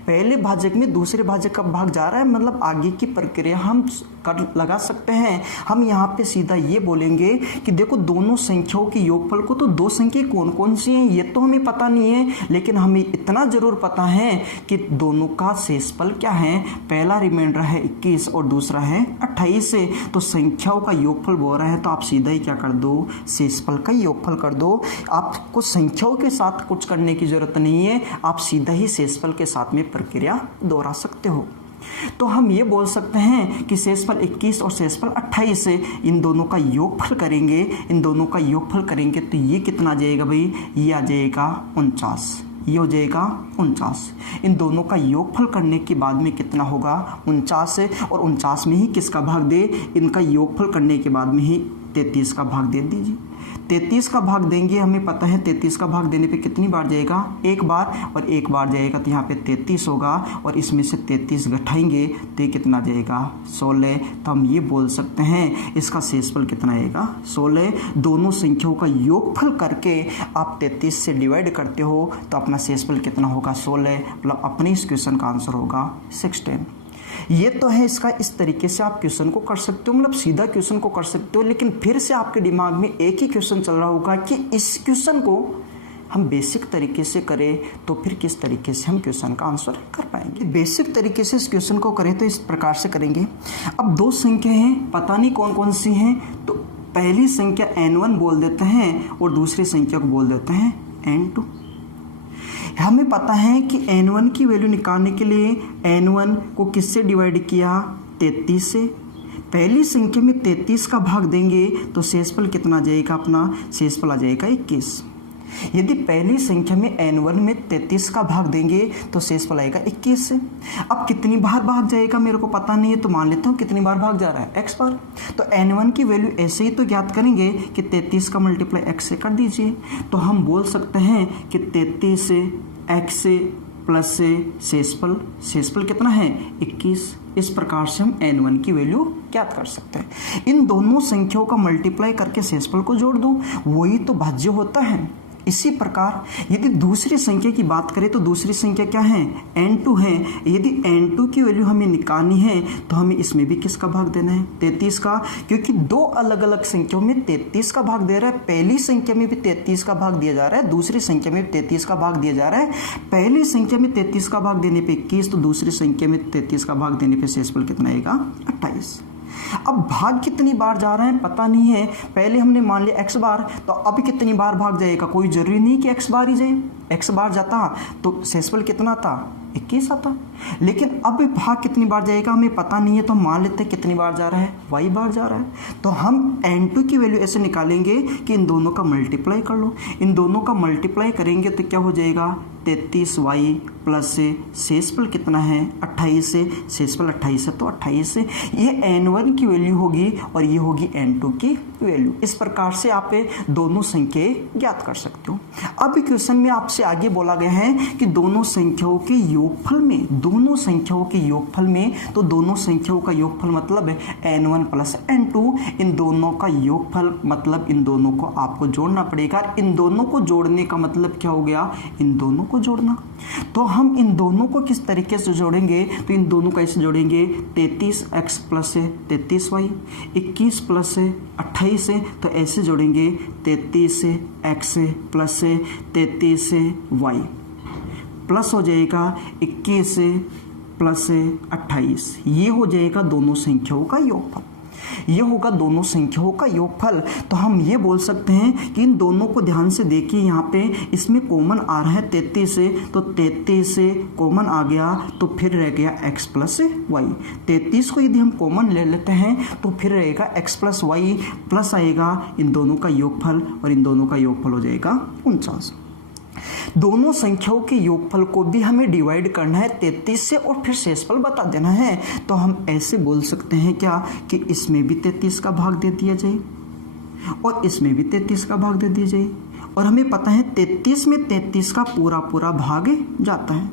पहले भाजक में दूसरे भाजक का भाग जा रहा है, मतलब आगे की प्रक्रिया हम कर लगा सकते हैं। हम यहाँ पे सीधा ये बोलेंगे कि देखो दोनों संख्याओं के योगफल को तो 2 संख्या कौन कौन सी हैं ये तो हमें पता नहीं है, लेकिन हमें इतना जरूर पता है कि दोनों का शेषफल क्या है। पहला रिमाइंडर है 21 और दूसरा है 28। तो संख्याओं का योगफल बोल रहा है तो आप सीधा ही क्या कर दो शेषफल का योगफल कर दो। आपको संख्याओं के साथ कुछ करने की जरूरत नहीं है, आप सीधा ही शेषफल के साथ में प्रक्रिया दोहरा सकते हो। तो हम ये बोल सकते हैं कि शेषफल 21 और शेषफल 28 इन दोनों का योगफल करेंगे तो ये कितना आ जाएगा भाई, ये आ जाएगा 49, ये हो जाएगा 49। इन दोनों का योगफल करने के बाद में कितना होगा 49 और 49 में ही किसका भाग दे, इनका योगफल करने के बाद में ही 33 का भाग दे दीजिए। 33 का भाग देंगे, हमें पता है 33 का भाग देने पे कितनी बार जाएगा, एक बार, और एक बार जाएगा तो यहाँ पे 33 होगा और इसमें से 33 घटाएंगे तो ये कितना जाएगा 16। तो हम ये बोल सकते हैं इसका शेषफल कितना आएगा 16। दोनों संख्याओं का योगफल करके आप 33 से डिवाइड करते हो तो अपना शेषफल कितना होगा 16, मतलब अपने इस क्वेश्चन का आंसर होगा 16। ये तो है इसका, इस तरीके से आप क्वेश्चन को कर सकते हो, मतलब सीधा क्वेश्चन को कर सकते हो। लेकिन फिर से आपके दिमाग में एक ही क्वेश्चन चल रहा होगा कि इस क्वेश्चन को हम बेसिक तरीके से करें तो फिर किस तरीके से हम क्वेश्चन का आंसर कर पाएंगे। बेसिक तरीके से इस क्वेश्चन को करें तो इस प्रकार से करेंगे। अब 2 संख्या हैं, पता नहीं कौन कौन सी हैं, तो पहली संख्या n1 बोल देते हैं और दूसरी संख्या को बोल देते हैं n2। हमें पता है कि n1 की वैल्यू निकालने के लिए n1 को किससे डिवाइड किया 33 से। पहली संख्या में 33 का भाग देंगे तो शेषफल कितना आ जाएगा, अपना शेषफल आ जाएगा 21। यदि पहली संख्या में n1 में 33 का भाग देंगे तो शेषफल आएगा 21। अब कितनी बार भाग जाएगा मेरे को पता नहीं है, तो मान लेता हूँ कितनी बार भाग जा रहा है x बार। तो n1 की वैल्यू ऐसे ही तो ज्ञात करेंगे कि 33 का मल्टीप्लाई x से कर दीजिए। तो हम बोल सकते हैं कि 33 x प्लस शेषफल कितना है 21। इस प्रकार से हम n1 की वैल्यू ज्ञात कर सकते हैं। इन दोनों संख्याओं का मल्टीप्लाई करके शेषफल को जोड़ दो, वही तो भाज्य होता है। इसी प्रकार यदि दूसरी संख्या की बात करें तो दूसरी संख्या क्या है n2 है। यदि n2 की वैल्यू हमें निकालनी है तो हमें इसमें भी किसका भाग देना है 33 का, क्योंकि 2 अलग अलग संख्याओं में 33 का भाग दे रहा है। पहली संख्या में भी 33 का भाग दिया जा रहा है, दूसरी संख्या में भी 33 का भाग दिया जा रहा है। पहली संख्या में 33 का भाग देने पे 21 तो दूसरी संख्या में 33 का भाग देने पे शेषफल कितना आएगा 28। अब भाग कितनी बार जा रहा है पता नहीं है, पहले हमने मान लिया x बार, तो अब कितनी बार भाग जाएगा, कोई जरूरी नहीं कि x बार ही जाए। x बार जाता तो शेषफल कितना आता, 21 आता। लेकिन अब भाग कितनी बार जाएगा हमें पता नहीं है, तो हम मान लेते हैं कितनी बार जा रहा है, y बार जा रहा है। तो हम n2 की वैल्यू ऐसे निकालेंगे कि इन दोनों का मल्टीप्लाई कर लो। इन दोनों का मल्टीप्लाई करेंगे तो क्या हो जाएगा, 33y प्लस से शेषफल कितना है 28 से, शेषफल 28 है तो 28 से ये n1 की वैल्यू होगी और ये होगी n2 की वैल्यू। इस प्रकार से आप दोनों संख्याएं ज्ञात कर सकते हो। अब क्वेश्चन में आपसे आगे बोला गया है कि दोनों संख्याओं के योगफल में, दोनों संख्याओं के योगफल में, तो दोनों संख्याओं का योगफल मतलब है n1 प्लस n2, इन दोनों का योगफल मतलब इन दोनों को आपको जोड़ना पड़ेगा। इन दोनों को जोड़ने का मतलब क्या हो गया, इन दोनों को जोड़ना। तो हम इन दोनों को किस तरीके से जोड़ेंगे, तो इन दोनों को ऐसे जोड़ेंगे 33x प्लस 33y, 21 प्लस 28 है तो ऐसे जोड़ेंगे 33x प्लस 33y प्लस हो जाएगा 21 प्लस 28, ये हो जाएगा दोनों संख्याओं का योगफल। ये होगा दोनों संख्याओं का योगफल। तो हम ये बोल सकते हैं कि इन दोनों को ध्यान से देखिए, यहाँ पे इसमें कॉमन आ रहा है 33 से, तो 33 से कॉमन आ गया तो फिर रह गया x प्लस वाई। 33 को यदि हम कॉमन ले लेते हैं तो फिर रहेगा x प्लस वाई प्लस आएगा इन दोनों का योगफल और इन दोनों का योगफल हो जाएगा 49। दोनों संख्याओं के योगफल को भी हमें डिवाइड करना है 33 से और फिर शेषफल बता देना है। तो हम ऐसे बोल सकते हैं क्या कि इसमें भी 33 का भाग दे दिया जाए और इसमें भी 33 का भाग दे दिया जाए, और हमें पता है 33 में 33 का पूरा पूरा भाग जाता है।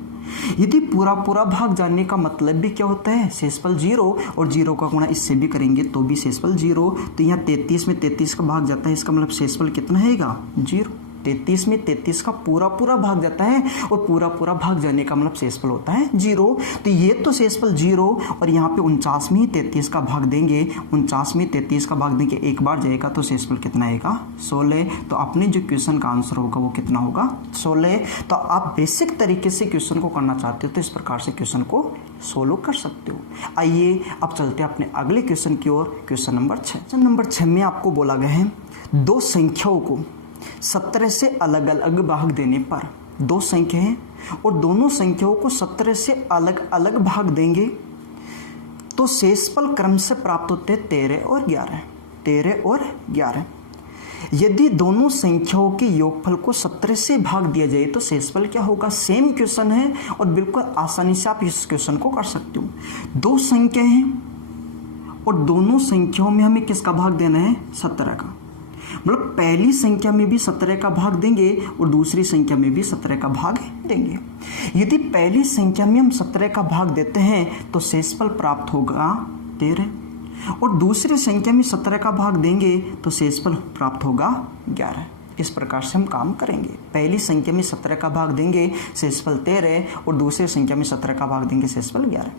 यदि पूरा पूरा भाग जानने का मतलब भी क्या होता है, शेषफल 0, और 0 का गुणा इससे भी करेंगे तो भी शेषफल 0। तो यहाँ 33 में 33 का भाग जाता है, इसका मतलब शेषफल कितना रहेगा 0। 33 में 33 का पूरा पूरा भाग जाता है और पूरा पूरा भाग जाने का मतलब शेषफल होता है 0। तो ये तो शेषफल 0, और यहाँ पे 49 में ही 33 का भाग देंगे, 49 में 33 का भाग देंगे, एक बार जाएगा तो शेषफल कितना आएगा 16। तो अपने जो क्वेश्चन का आंसर होगा वो कितना होगा 16। तो आप बेसिक तरीके से क्वेश्चन को करना चाहते हो तो इस प्रकार से क्वेश्चन को सोल्व कर सकते हो। आइए अब चलते हैं अपने अगले क्वेश्चन की ओर। Question number 6। क्वेश्चन नंबर 6 में आपको बोला गया है दो संख्याओं को 17 से अलग अलग भाग देने पर, दो संख्या हैं और दोनों संख्याओं को 17 से अलग अलग भाग देंगे तो शेषफल क्रम से प्राप्त होते हैं 13 और 11, 13 और 11। यदि दोनों संख्याओं के योगफल को 17 से भाग दिया जाए तो शेषफल क्या होगा। सेम क्वेश्चन है और बिल्कुल आसानी से आप इस क्वेश्चन को कर सकते हो। दो संख्या हैं और दोनों संख्याओं में हमें किसका भाग देना है 17 का, मतलब पहली संख्या में भी 17 का भाग देंगे और दूसरी संख्या में भी 17 का भाग देंगे। यदि पहली संख्या में हम 17 का भाग देते हैं तो शेषफल प्राप्त होगा 13, और दूसरी संख्या में 17 का भाग देंगे तो शेषफल प्राप्त होगा 11। इस प्रकार से हम काम करेंगे। पहली संख्या में 17 का भाग देंगे शेषफल 13 और दूसरी संख्या में 17 का भाग देंगे शेषफल 11।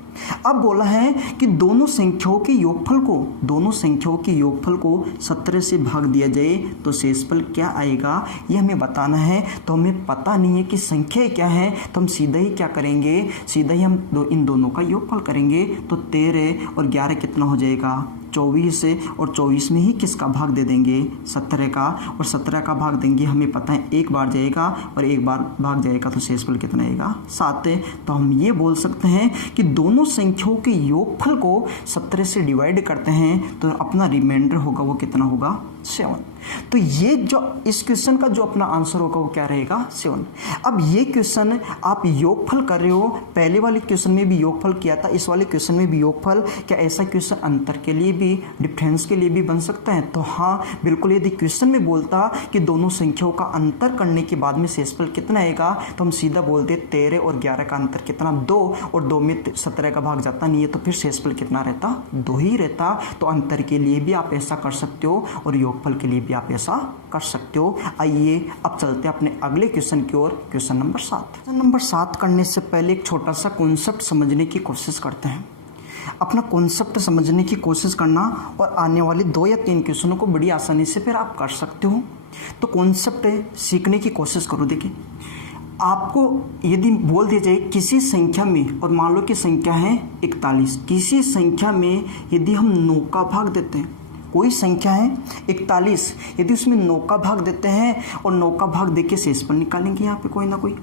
अब बोला है कि दोनों संख्याओं के योगफल को, दोनों संख्याओं के योगफल को 17 से भाग दिया जाए तो शेषफल क्या आएगा ये हमें बताना है। तो हमें पता नहीं है कि संख्या क्या है, तो हम सीधा ही क्या करेंगे, सीधा ही हम इन दोनों का योगफल करेंगे। तो 13 और 11 कितना हो जाएगा 24, और 24 में ही किसका भाग दे देंगे 17 का, और 17 का भाग देंगे हमें पता है एक बार जाएगा और एक बार भाग जाएगा तो शेषफल कितना आएगा 7। तो हम ये बोल सकते हैं कि दोनों संख्याओं के योगफल को 17 से डिवाइड करते हैं तो अपना रिमाइंडर होगा वो कितना होगा 7। तो ये जो इस क्वेश्चन का जो अपना आंसर होगा वो क्या रहेगा 7। अब ये क्वेश्चन आप योगफल कर रहे हो, पहले वाले क्वेश्चन में भी योगफल किया था, इस वाले क्वेश्चन में भी योगफल, क्या ऐसा क्वेश्चन अंतर के लिए भी, डिफरेंस के लिए भी बन सकता है। तो हाँ बिल्कुल, यदि क्वेश्चन में बोलता कि दोनों संख्याओं का अंतर करने के बाद में शेषफल कितना आएगा तो हम सीधा बोलते 13 और 11 का अंतर कितना 2, और 2 में 17 का भाग जाता नहीं है तो फिर शेषफल कितना रहता 2 ही रहता। तो अंतर के लिए भी आप ऐसा कर सकते हो और योगफल के लिए भी आप ऐसा कर सकते हो। आइए अब चलते हैं अपने अगले क्वेश्चन की ओर। Question number 7। क्वेश्चन नंबर 7 करने से पहले एक छोटा सा कॉन्सेप्ट समझने की कोशिश करते हैं। अपना कॉन्सेप्ट समझने की कोशिश करना और आने वाले 2 या 3 क्वेश्चनों को बड़ी आसानी से फिर आप कर सकते हो। तो कॉन्सेप्ट सीखने की कोशिश करो। देखिए, आपको यदि बोल दिया जाए किसी संख्या में, और मान लो कि संख्या है 41, किसी संख्या में यदि हम 9 का भाग देते हैं कोई संख्या है 41, यदि उसमें 9 का भाग देते हैं और 9 का भाग देके शेषफल निकालेंगे यहाँ पे कोई ना कोई।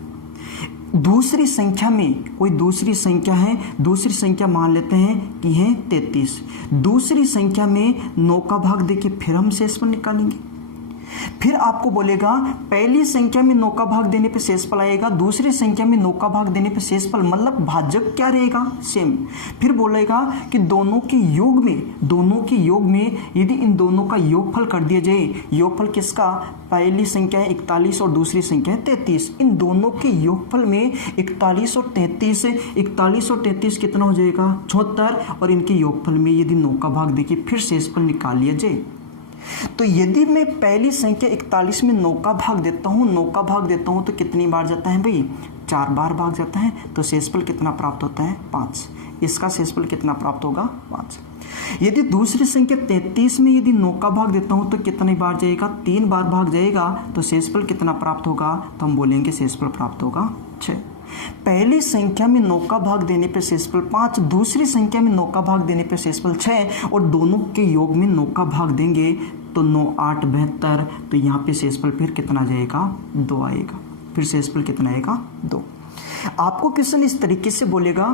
दूसरी संख्या में कोई दूसरी संख्या है, दूसरी संख्या मान लेते हैं कि है 33, दूसरी संख्या में 9 का भाग देके फिर हम शेषफल निकालेंगे। फिर आपको बोलेगा पहली संख्या में 9 का भाग देने पे शेषफल आएगा, दूसरी संख्या में 9 का भाग देने पे शेषफल, मतलब भाजक क्या रहेगा, सेम। फिर बोलेगा कि दोनों के योग में यदि इन दोनों का योगफल कर दिया जाए, योगफल किसका, पहली संख्या है 41 और दूसरी संख्या है 33, इन दोनों के योगफल में 41 और 33 कितना हो जाएगा 74, और इनके योगफल में यदि 9 का भाग देखिए फिर शेषफल निकाल लिया जाए। तो यदि मैं पहली संख्या 41 में 9 का भाग देता हूं तो कितनी बार जाता है भाई, 4 बार भाग जाता है। तो शेषफल कितना प्राप्त होता है 5, इसका शेषफल कितना प्राप्त होगा 5। यदि दूसरी संख्या 33 में यदि 9 का भाग देता हूं तो कितनी बार जाएगा, 3 बार भाग जाएगा। तो शेषफल कितना प्राप्त होगा, तो हम बोलेंगे शेषफल प्राप्त होगा 6। पहली संख्या में 9 का भाग देने पर शेषफल 5, दूसरी संख्या में 9 का भाग देने पर शेषफल 6, और दोनों के योग में 9 का भाग देंगे तो 9 8 72, तो यहाँ पे शेषफल फिर कितना जाएगा 2 आएगा। फिर शेषफल कितना आएगा 2। आपको क्वेश्चन इस तरीके से बोलेगा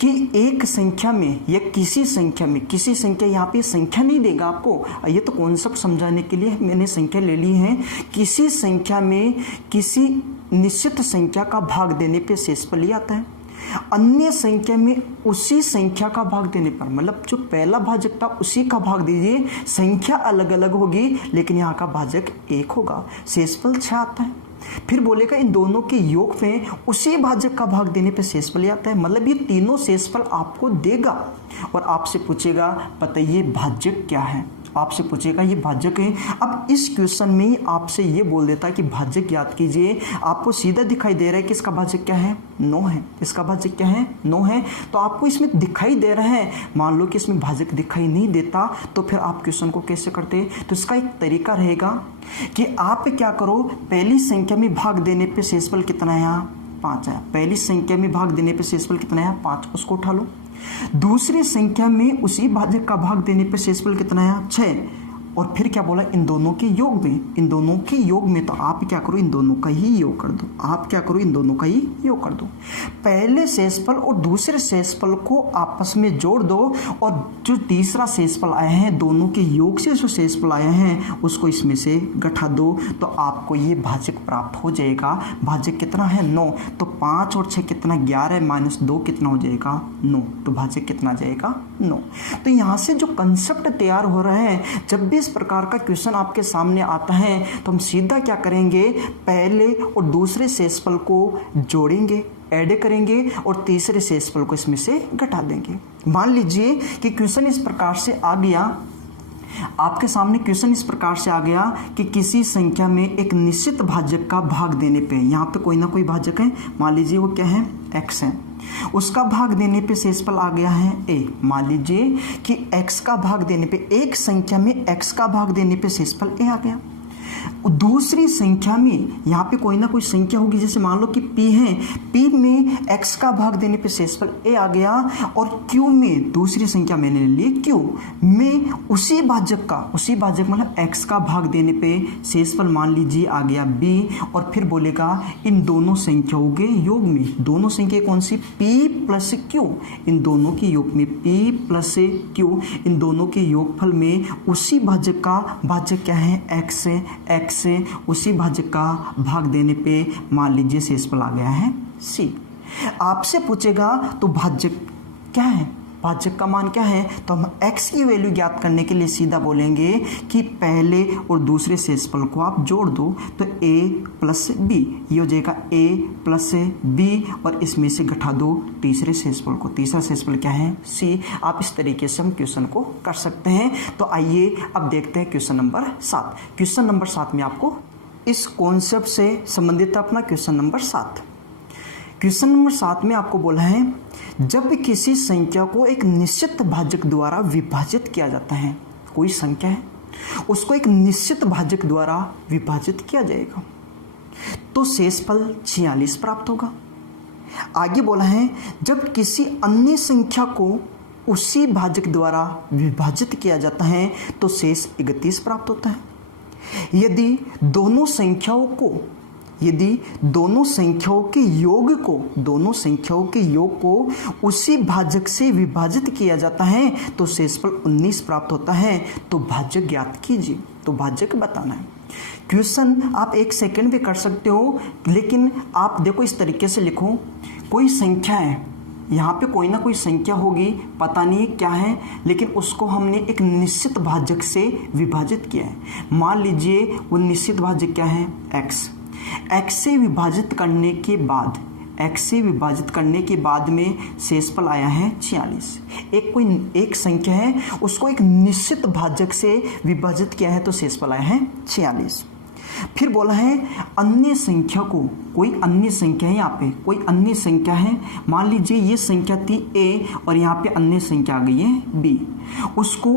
कि एक संख्या में या किसी संख्या, यहाँ पे संख्या नहीं देगा आपको, ये तो कॉन्सेप्ट समझाने के लिए मैंने संख्या ले ली है। किसी संख्या में किसी निश्चित संख्या का भाग देने पे शेषफल ही आता है, अन्य संख्या में उसी संख्या का भाग देने पर, मतलब जो पहला भाजक था उसी का भाग दीजिए, संख्या अलग अलग होगी लेकिन यहाँ का भाजक एक होगा, शेषफल 6 आता है। फिर बोलेगा इन दोनों के योग में उसी भाजक का भाग देने पे शेषफल आता है, मतलब ये तीनों शेषफल आपको देगा और आपसे पूछेगा बताइए भाजक क्या है, आपसे पूछेगा ये भाजक है। अब इस क्वेश्चन में आपसे ये बोल देता है कि भाजक याद कीजिए, आपको सीधा दिखाई दे रहा है कि इसका भाजक क्या है 9 है, इसका भाजक क्या है 9 है, तो आपको इसमें दिखाई दे रहा है। मान लो कि इसमें भाजक दिखाई नहीं देता तो फिर आप क्वेश्चन को कैसे करते, तो इसका एक तरीका रहेगा कि आप क्या करो, पहली संख्या में भाग देने पे शेषफल कितना है यहाँ 5 है, पहली संख्या में भाग देने पे शेषफल कितना है 5, उसको उठा लो। दूसरी संख्या में उसी भाजक का भाग देने पर शेषफल कितना है 6, और फिर क्या बोला इन दोनों के योग में, तो आप क्या करो इन दोनों का ही योग कर दो, पहले शेषफल और दूसरे शेषफल को आपस में जोड़ दो, और जो तीसरा शेषफल आया है दोनों के योग से जो शेषफल आया है उसको इसमें से घटा दो, तो आपको ये भाजक प्राप्त हो जाएगा। भाजक कितना है 9, तो 5 और 6 कितना 11 माइनस 2 कितना हो जाएगा 9, तो भाजक कितना जाएगा 9। तो यहाँ से जो कंसेप्ट तैयार हो रहा है, जब भी इस प्रकार का क्वेश्चन आपके सामने आता है तो हम सीधा क्या करेंगे, पहले और दूसरे शेषफल को जोड़ेंगे, ऐड करेंगे और तीसरे शेषफल को इसमें से घटा देंगे। मान लीजिए कि क्वेश्चन इस प्रकार से आ गया, आपके सामने क्वेश्चन इस प्रकार से आ गया कि किसी संख्या में एक निश्चित भाजक का भाग देने पे, यहाँ पे कोई ना कोई भाजक है, मान लीजिए वो क्या है x है, उसका भाग देने पे शेषफल आ गया है a। मान लीजिए कि x का भाग देने पे, एक संख्या में x का भाग देने पे शेषफल a आ गया। दूसरी संख्या में यहाँ पे कोई ना कोई संख्या होगी, जैसे मान लो कि p है, p में x का भाग देने पे शेषफल a आ गया, और q में दूसरी संख्या मैंने ले ली q में उसी भाजक मतलब x का भाग देने पे शेषफल मान लीजिए आ गया b, और फिर बोलेगा इन दोनों संख्याओं के योग में, दोनों संख्या कौन सी p प्लस q, इन दोनों के योग में p प्लस q, इन दोनों के योगफल में उसी भाजक का भाजक क्या है x है, x से उसी भाजक का भाग देने पे मान लीजिए शेषफल आ गया है c। आपसे पूछेगा तो भाजक क्या है, भाजक का मान क्या है, तो हम x की वैल्यू ज्ञात करने के लिए सीधा बोलेंगे कि पहले और दूसरे शेषफल को आप जोड़ दो, तो a प्लस b, ये हो जाएगा a प्लस b, और इसमें से घटा दो तीसरे शेषफल को, तीसरा शेषफल क्या है c। आप इस तरीके से हम क्वेश्चन को कर सकते हैं। तो आइए अब देखते हैं क्वेश्चन नंबर 7। क्वेश्चन नंबर 7 में आपको इस कॉन्सेप्ट से संबंधित अपना क्वेश्चन नंबर 7। क्वेश्चन नंबर 7 में आपको बोला है जब किसी संख्या को एक निश्चित भाजक द्वारा विभाजित किया जाता है, कोई संख्या है उसको एक निश्चित भाजक द्वारा विभाजित किया जाएगा तो शेषफल 46 प्राप्त होगा। आगे बोला है जब किसी अन्य संख्या को उसी भाजक द्वारा विभाजित किया जाता है तो शेष 31 प्राप्त होता है। यदि दोनों संख्याओं के योग को उसी भाजक से विभाजित किया जाता है तो शेषफल 19 प्राप्त होता है। तो भाजक ज्ञात कीजिए, तो भाजक बताना है। क्वेश्चन आप 1 सेकंड भी कर सकते हो, लेकिन आप देखो इस तरीके से लिखो, कोई संख्या है, यहाँ पे कोई ना कोई संख्या होगी, पता नहीं क्या है, लेकिन उसको हमने एक निश्चित भाजक से विभाजित किया है। मान लीजिए वो निश्चित भाजक क्या है, x से विभाजित करने के बाद में शेषफल आया है 46। एक संख्या है, उसको एक निश्चित भाजक से विभाजित किया है तो शेषफल आया है 46। फिर बोला है अन्य संख्या को, कोई अन्य संख्या है, यहाँ पे कोई अन्य संख्या है, मान लीजिए ये संख्या थी a और यहाँ पे अन्य संख्या आ गई है b, उसको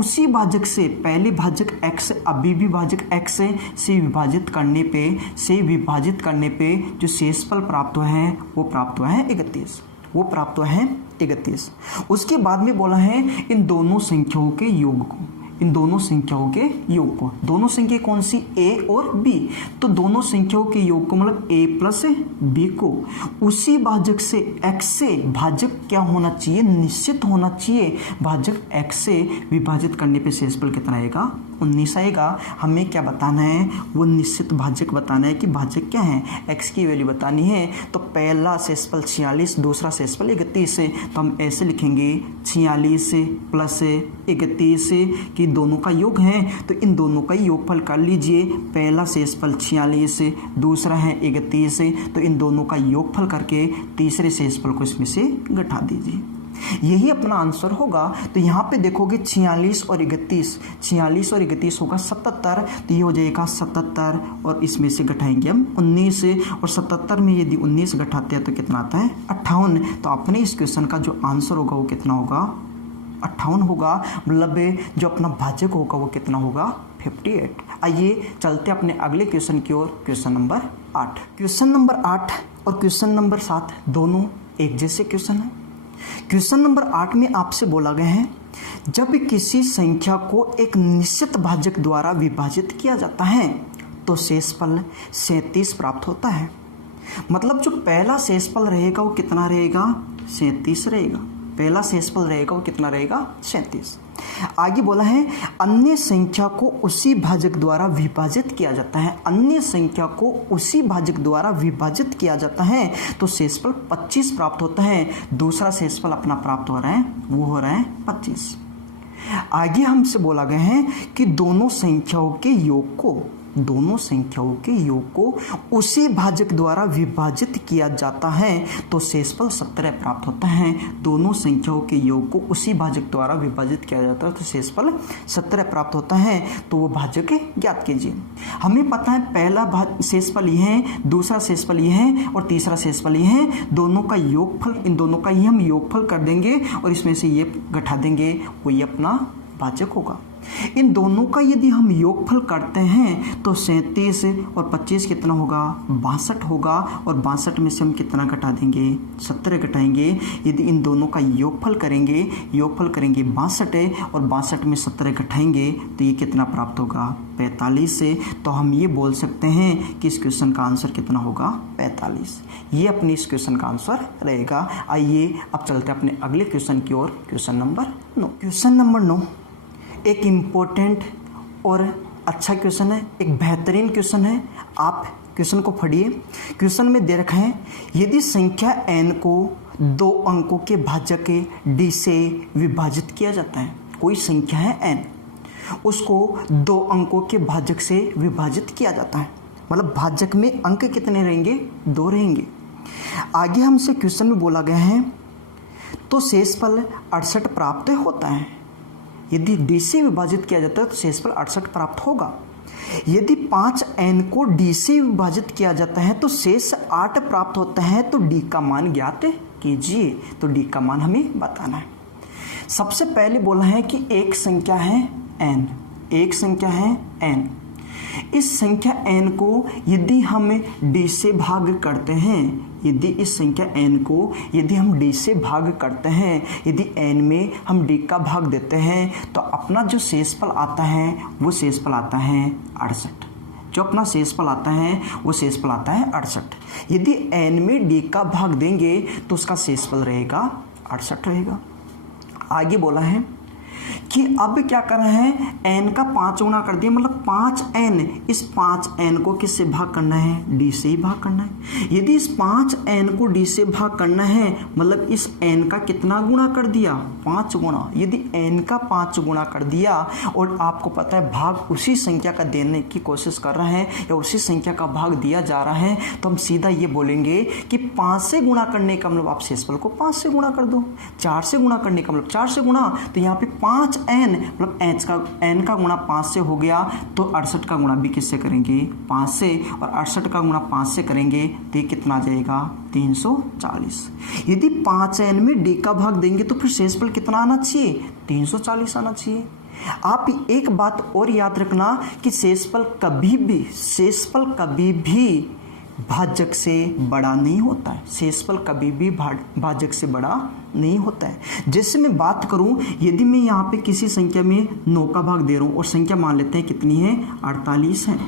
उसी भाजक से, पहले भाजक x अभी भी भाजक x से विभाजित करने पे जो शेषफल प्राप्त हुआ है वो प्राप्त हुआ है 31। उसके बाद में बोला है इन दोनों संख्याओं के योग को, दोनों संख्या कौन सी, a और b, तो दोनों संख्याओं के योग को मतलब a प्लस b को उसी भाजक से x से, भाजक क्या होना चाहिए, निश्चित होना चाहिए, भाजक x से विभाजित करने पे शेषफल कितना आएगा, 19 आएगा। हमें क्या बताना है, वो निश्चित भाजक बताना है कि भाजक क्या है, x की वैल्यू बतानी है। तो पहला शेषफल 46, दूसरा शेषफल 31 है, तो हम ऐसे लिखेंगे 46 प्लस 31 कि दोनों का योग है, तो इन दोनों का योगफल कर लीजिए। पहला शेषफल 46, दूसरा है 31, तो इन दोनों का योगफल करके तीसरे शेषफल को इसमें से घटा दीजिए, यही अपना आंसर होगा। तो यहाँ पे देखोगे 46 और 31 होगा 77, तो ये हो जाएगा 77 और इसमें से घटाएंगे हम 19, और 77 में यदि 19 घटाते हैं तो कितना आता है 58। तो अपने इस क्वेश्चन का जो आंसर होगा वो कितना होगा, 58 होगा, मतलब जो अपना भाजक होगा वो कितना होगा, 58। आइए चलते अपने अगले क्वेश्चन की ओर, क्वेश्चन नंबर 8। क्वेश्चन नंबर 8 और क्वेश्चन नंबर 7 दोनों एक जैसे क्वेश्चन है। क्वेश्चन नंबर 8 में आपसे बोला गया है जब किसी संख्या को एक निश्चित भाजक द्वारा विभाजित किया जाता है तो शेषफल 37 प्राप्त होता है। मतलब जो पहला शेषफल रहेगा वो कितना रहेगा, 37 रहेगा। पहला शेषफल रहेगा वो कितना रहेगा, 37। आगे बोला है अन्य संख्या को उसी भाजक द्वारा विभाजित किया जाता है, अन्य संख्या को उसी भाजक द्वारा विभाजित किया जाता है तो शेषफल 25 प्राप्त होता है। दूसरा शेषफल अपना प्राप्त हो रहा है, वो हो रहा है 25। आगे हमसे बोला गया है कि दोनों संख्याओं के योग को उसी भाजक द्वारा विभाजित किया जाता है तो शेषफल 17 प्राप्त होता है। दोनों संख्याओं के योग को उसी भाजक द्वारा विभाजित किया जाता है तो शेषफल 17 प्राप्त होता है। तो वो भाजक ज्ञात कीजिए। हमें पता है पहला शेषफल ये है, दूसरा शेषफल ये है और तीसरा शेषफल ये है। दोनों का योगफल, इन दोनों का ही हम योगफल कर देंगे और इसमें से ये घटा देंगे, वही अपना भाजक होगा। इन दोनों का यदि हम योगफल करते हैं तो 37 और 25 कितना होगा, 62 होगा, और 62 में से हम कितना घटा देंगे, 17 घटाएंगे। यदि इन दोनों का योगफल करेंगे 62 और 62 में 17 घटाएंगे तो ये कितना प्राप्त होगा, 45 से। तो हम ये बोल सकते हैं कि इस क्वेश्चन का आंसर कितना होगा, 45। ये अपनी इस क्वेश्चन का आंसर रहेगा। आइए अब चलते हैं अपने अगले क्वेश्चन की ओर, क्वेश्चन नंबर 9। क्वेश्चन नंबर 9 एक इम्पोर्टेंट और अच्छा क्वेश्चन है, एक बेहतरीन क्वेश्चन है। आप क्वेश्चन को पढ़िए। क्वेश्चन में दे रखा है यदि संख्या n को 2 अंकों के भाजक d से विभाजित किया जाता है। कोई संख्या है n, उसको 2 अंकों के भाजक से विभाजित किया जाता है, मतलब भाजक में अंक कितने रहेंगे, 2 रहेंगे। आगे हमसे क्वेश्चन में बोला गया है तो शेषफल 68 प्राप्त होता है। यदि d से विभाजित किया जाता है तो शेषफल 68 प्राप्त होगा। यदि 5n को d से विभाजित किया जाता है तो शेष 8 प्राप्त होता है। तो d का मान ज्ञात कीजिए। तो d का मान हमें बताना है। सबसे पहले बोला है कि एक संख्या है n, इस संख्या n को यदि हम d से भाग करते हैं, यदि इस संख्या n को यदि हम d से भाग करते हैं, यदि n में हम d का भाग देते हैं, तो अपना जो शेषफल आता है वो शेषफल आता है 68। जो अपना शेषफल आता है वो शेषफल आता है 68। यदि n में d का भाग देंगे तो उसका शेषफल रहेगा 68 रहेगा। आगे बोला है कि अब क्या कर रहे हैं, n का 5 गुना कर दिया, मतलब 5n, इस 5n को किससे भाग करना है, d से ही भाग करना है। यदि इस 5n को d से भाग करना है, मतलब इस n का कितना गुना कर दिया, 5 गुना। यदि n का 5 गुना कर दिया और आपको पता है भाग उसी संख्या का देने की कोशिश कर रहे हैं या उसी संख्या का भाग दिया जा रहा है, तो हम सीधा ये बोलेंगे कि 5 से गुणा करने का मतलब आप शेषफल को 5 से गुणा कर दो, 4 से गुणा करने का मतलब 4 से गुणा, तो यहाँ पे 5n मतलब n का गुणा 5 से हो गया, तो 68 का गुणा भी किससे करेंगे, 5 से, और 68 का गुणा 5 से करेंगे तो ये कितना आ जाएगा, 340। यदि 5n में d का भाग देंगे तो फिर शेषफल कितना आना चाहिए, 340 आना चाहिए। आप एक बात और याद रखना कि शेषफल कभी भी भाजक से बड़ा नहीं होता है, शेषफल कभी भी भाजक से बड़ा नहीं होता है। जैसे मैं बात करूं, यदि मैं यहाँ पे किसी संख्या में 9 का भाग दे रहा हूँ और संख्या मान लेते हैं कितनी है, 48 है।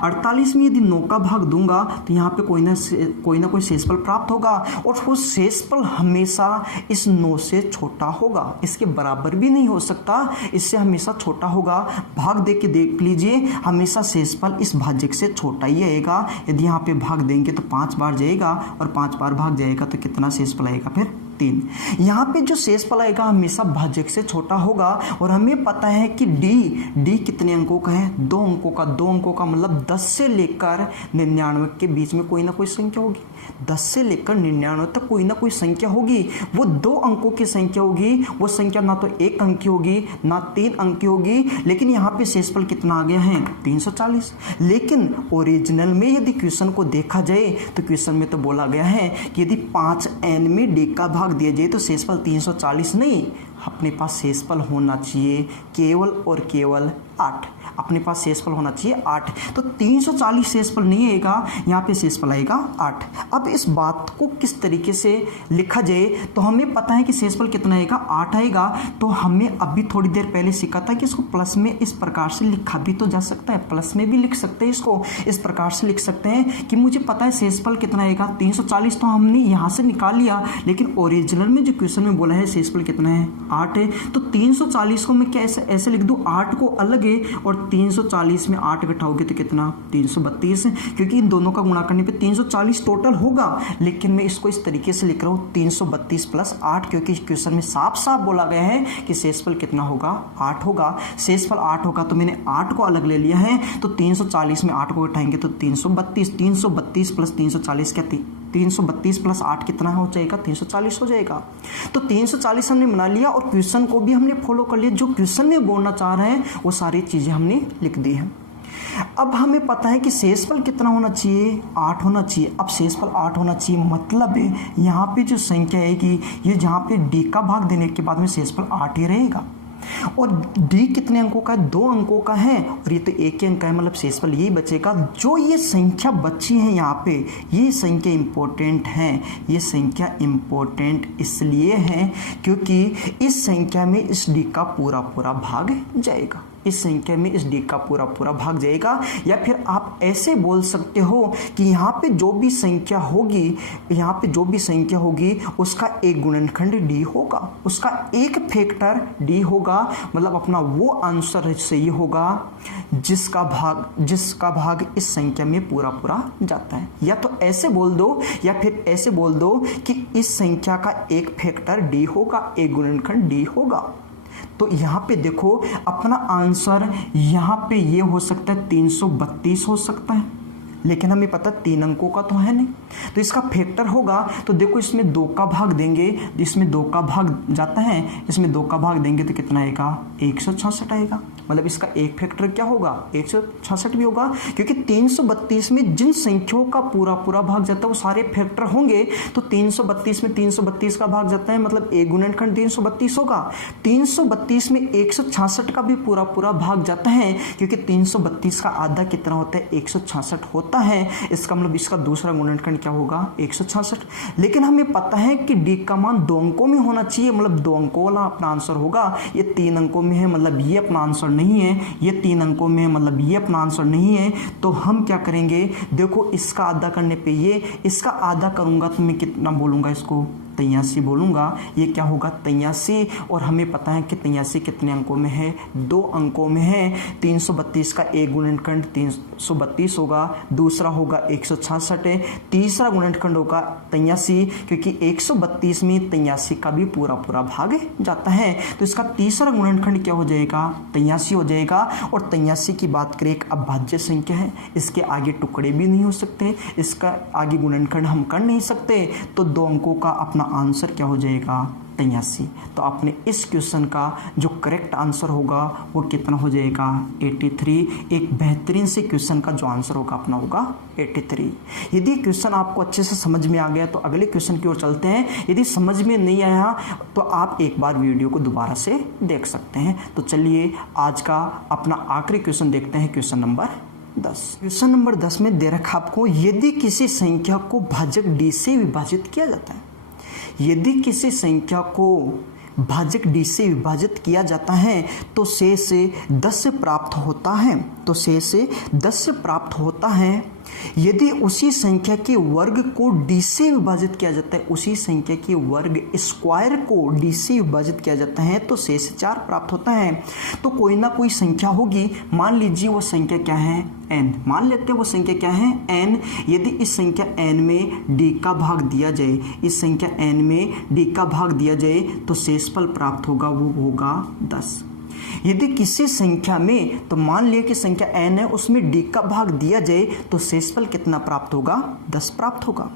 48 में यदि 9 का भाग दूंगा तो यहाँ पे कोई ना कोई शेषफल प्राप्त होगा, और वो शेषफल हमेशा इस 9 से छोटा होगा, इसके बराबर भी नहीं हो सकता, इससे हमेशा छोटा होगा। भाग दे के देख लीजिए, हमेशा शेषफल इस भाजक से छोटा ही आएगा। यदि यहाँ पे भाग देंगे तो 5 बार जाएगा और 5 बार भाग जाएगा तो कितना शेषफल आएगा, फिर 3। यहाँ पे जो शेषफल आएगा हमेशा भाजक से छोटा होगा, और हमें पता है कि d कितने अंकों का है, 2 अंकों का। 2 अंकों का मतलब 10 से लेकर 99 के बीच में कोई ना कोई संख्या होगी। 10 से लेकर 99 तक कोई ना कोई संख्या होगी, वो 2 अंकों की संख्या होगी। वो संख्या ना तो 1 अंक की होगी ना 3 अंक की होगी, लेकिन यहाँ पे शेषफल कितना आ गया है, 340। लेकिन ओरिजिनल में यदि क्वेश्चन को देखा जाए तो क्वेश्चन में तो बोला गया है कि यदि 5n में d का भाग दिया जाए तो शेषफल 340 नहीं, अपने पास शेषफल होना चाहिए केवल और केवल 8। अपने पास शेषफल होना चाहिए 8, तो 340 शेषफल नहीं आएगा, यहाँ पे शेषफल आएगा 8। अब इस बात को किस तरीके से लिखा जाए, तो हमें पता है कि शेषफल कितना आएगा, 8 आएगा। तो हमने अभी थोड़ी देर पहले सीखा था कि इसको प्लस में इस प्रकार से लिखा भी तो जा सकता है, प्लस में भी लिख सकते हैं, इसको इस प्रकार से लिख सकते हैं कि मुझे पता है शेषफल कितना आएगा, 340, तो हमने यहाँ से निकाल लिया। लेकिन ओरिजिनल में जो क्वेश्चन में बोला है शेषफल कितना है, 8 है, तो 340 को मैं कैसे ऐसे लिख दूँ, 8 को अलग है और 340 में 8 घटाओगे तो कितना, 332 है, क्योंकि इन दोनों का गुणा करने पे 340 टोटल होगा। लेकिन मैं इसको इस तरीके से लिख रहा हूँ 332 प्लस 8, क्योंकि क्वेश्चन में साफ साफ बोला गया है कि शेषफल कितना होगा, 8 होगा। शेषफल 8 होगा, तो मैंने 8 को अलग ले लिया है, तो 340 में 8 को घटाएंगे तो 332 प्लस 340 क्या, 332 प्लस 8 कितना हो जाएगा, 340 हो जाएगा। तो 340 हमने बना लिया और क्वेश्चन को भी हमने फॉलो कर लिया। जो क्वेश्चन में बोलना चाह रहे हैं वो सारी चीज़ें हमने लिख दी हैं। अब हमें पता है कि शेषफल कितना होना चाहिए, 8 होना चाहिए। अब शेषफल 8 होना चाहिए, मतलब यहाँ पे जो संख्या है कि ये जहाँ पे d का भाग देने के बाद में शेषफल 8 ही रहेगा। और d कितने अंकों का है, 2 अंकों का है, और ये तो 1 ही अंक का है, मतलब शेषफल यही बचेगा। जो ये संख्या बची है यहाँ पे, ये संख्या इंपॉर्टेंट है। ये संख्या इंपॉर्टेंट इसलिए है क्योंकि इस संख्या में इस d का पूरा भाग जाएगा, इस संख्या में इस d का पूरा भाग जाएगा। या फिर आप ऐसे बोल सकते हो कि यहाँ पे जो भी संख्या होगी उसका एक गुणनखंड d होगा, उसका एक फैक्टर d होगा, मतलब अपना वो आंसर सही होगा जिसका भाग इस संख्या में पूरा जाता है। या तो ऐसे बोल दो या फिर ऐसे बोल दो कि इस संख्या का एक फैक्टर d होगा, एक गुणनखंड d होगा। तो यहाँ पे देखो अपना आंसर यहाँ पे ये हो सकता है 332 हो सकता है, लेकिन हमें पता 3 अंकों का तो है नहीं, तो इसका फैक्टर होगा। तो देखो इसमें 2 का भाग देंगे, इसमें 2 का भाग जाता है, इसमें 2 का भाग देंगे तो कितना आएगा, 166 आएगा। मतलब इसका एक फैक्टर क्या होगा 166 भी होगा, क्योंकि 332 में जिन संख्याओं का पूरा पूरा भाग जाता है वो सारे फैक्टर होंगे। तो 332 में 332 का भाग जाता है, मतलब एक गुणनखंड 332 होगा। 332 में 166 का भी पूरा पूरा भाग जाता है, क्योंकि 332 का आधा कितना होता है 166 होता है। इसका मतलब इसका दूसरा गुणनखंड क्या होगा 166। लेकिन हमें पता है कि डी का मान 2 अंकों में होना चाहिए, मतलब 2 अंकों वाला अपना आंसर होगा। ये 3 अंकों में है, मतलब ये अपना आंसर नहीं है। ये 3 अंकों में है, मतलब ये अपना आंसर नहीं है। तो हम क्या करेंगे, देखो इसका आधा करने पे ये, इसका आधा करूंगा तो मैं कितना बोलूंगा, इसको 83 बोलूंगा। ये क्या होगा 83, और हमें पता है कि 83 कितने अंकों में है 2 अंकों में है। 332 का एक गुणनखंड 332 होगा, दूसरा होगा 166, तीसरा गुणनखंड होगा 83, क्योंकि 132 में 83 का भी पूरा पूरा भाग जाता है। तो इसका तीसरा गुणनखंड क्या हो जाएगा 83 हो जाएगा। और 83 की बात करें एक अभाज्य संख्या है, इसके आगे टुकड़े भी नहीं हो सकते, इसका आगे गुणनखंड हम कर नहीं सकते। तो 2 अंकों का अपना आंसर क्या हो जाएगा 83। तो अपने इस क्वेश्चन का जो करेक्ट आंसर होगा वो कितना हो जाएगा 83। एक बेहतरीन से क्वेश्चन का जो आंसर होगा अपना होगा 83। यदि क्वेश्चन आपको अच्छे से समझ में आ गया तो अगले क्वेश्चन की ओर चलते हैं। यदि समझ में नहीं आया तो आप एक बार वीडियो को दोबारा से देख सकते हैं। तो चलिए आज का अपना आखिरी क्वेश्चन देखते हैं, क्वेश्चन नंबर 10। क्वेश्चन नंबर 10 में दे रखा आपको, यदि किसी संख्या को भाजक डी से विभाजित किया जाता है, यदि किसी संख्या को भाजक डी से विभाजित किया जाता है तो शेष 10 से प्राप्त होता है, तो शेष 10 से प्राप्त होता है। यदि उसी संख्या के वर्ग को डी से विभाजित किया जाता है, उसी संख्या के वर्ग स्क्वायर को डी से विभाजित किया जाता है तो शेष 4 प्राप्त होता है। तो कोई ना कोई संख्या होगी, मान लीजिए वो संख्या क्या है n, मान लेते हैं वो संख्या क्या है n। यदि इस संख्या n में d का भाग दिया जाए, इस संख्या n में d का भाग दिया जाए तो शेषफल प्राप्त होगा, वो होगा 10। यदि किसी संख्या में, तो मान लिया कि संख्या n है, उसमें d का भाग दिया जाए तो शेषफल कितना प्राप्त होगा 10 प्राप्त होगा।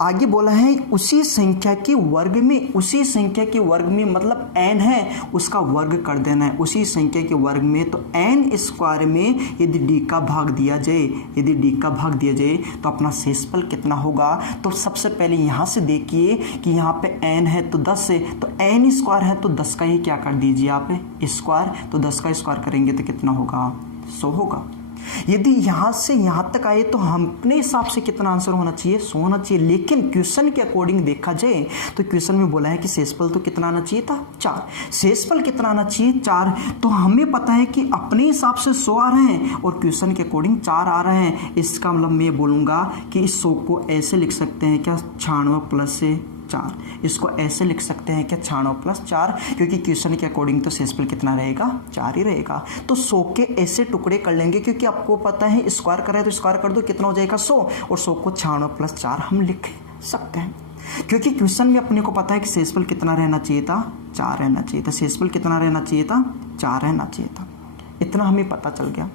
आगे बोला है उसी संख्या के वर्ग में, उसी संख्या के वर्ग में मतलब n है उसका वर्ग कर देना है, उसी संख्या के वर्ग में। तो n स्क्वायर में यदि d का भाग दिया जाए, यदि d का भाग दिया जाए तो अपना शेषफल कितना होगा। तो सबसे पहले यहाँ से देखिए कि यहाँ पे n है तो 10 है, तो n स्क्वायर है तो 10 का ही क्या कर दीजिए आप स्क्वायर, तो 10 का स्क्वायर करेंगे तो कितना होगा 100 होगा। यदि यहाँ से यहाँ तक आए तो हम अपने हिसाब से कितना आंसर होना चाहिए 100 होना चाहिए। लेकिन क्वेश्चन के अकॉर्डिंग देखा जाए तो क्वेश्चन में बोला है कि शेषफल तो कितना आना चाहिए था 4, शेषफल कितना आना चाहिए 4। तो हमें पता है कि अपने हिसाब से 100 आ रहे हैं और क्वेश्चन के अकॉर्डिंग 4 आ रहे हैं। इसका मतलब मैं बोलूँगा कि इस 100 को ऐसे लिख सकते हैं क्या 96 प्लस 4, इसको ऐसे लिख सकते हैं क्या 96 प्लस 4, क्योंकि क्वेश्चन के अकॉर्डिंग तो शेषफल कितना रहेगा 4 ही रहेगा। तो 100 के ऐसे टुकड़े कर लेंगे, क्योंकि आपको पता है स्क्वायर कर रहे हैं तो स्क्वायर कर दो, कितना हो जाएगा 100, और 100 को 96 प्लस 4 हम लिख सकते हैं, क्योंकि क्वेश्चन में अपने को पता है कि शेषफल कितना रहना चाहिए था 4 रहना चाहिए था, शेषफल कितना रहना चाहिए था 4 रहना चाहिए था। इतना हमें पता चल गया।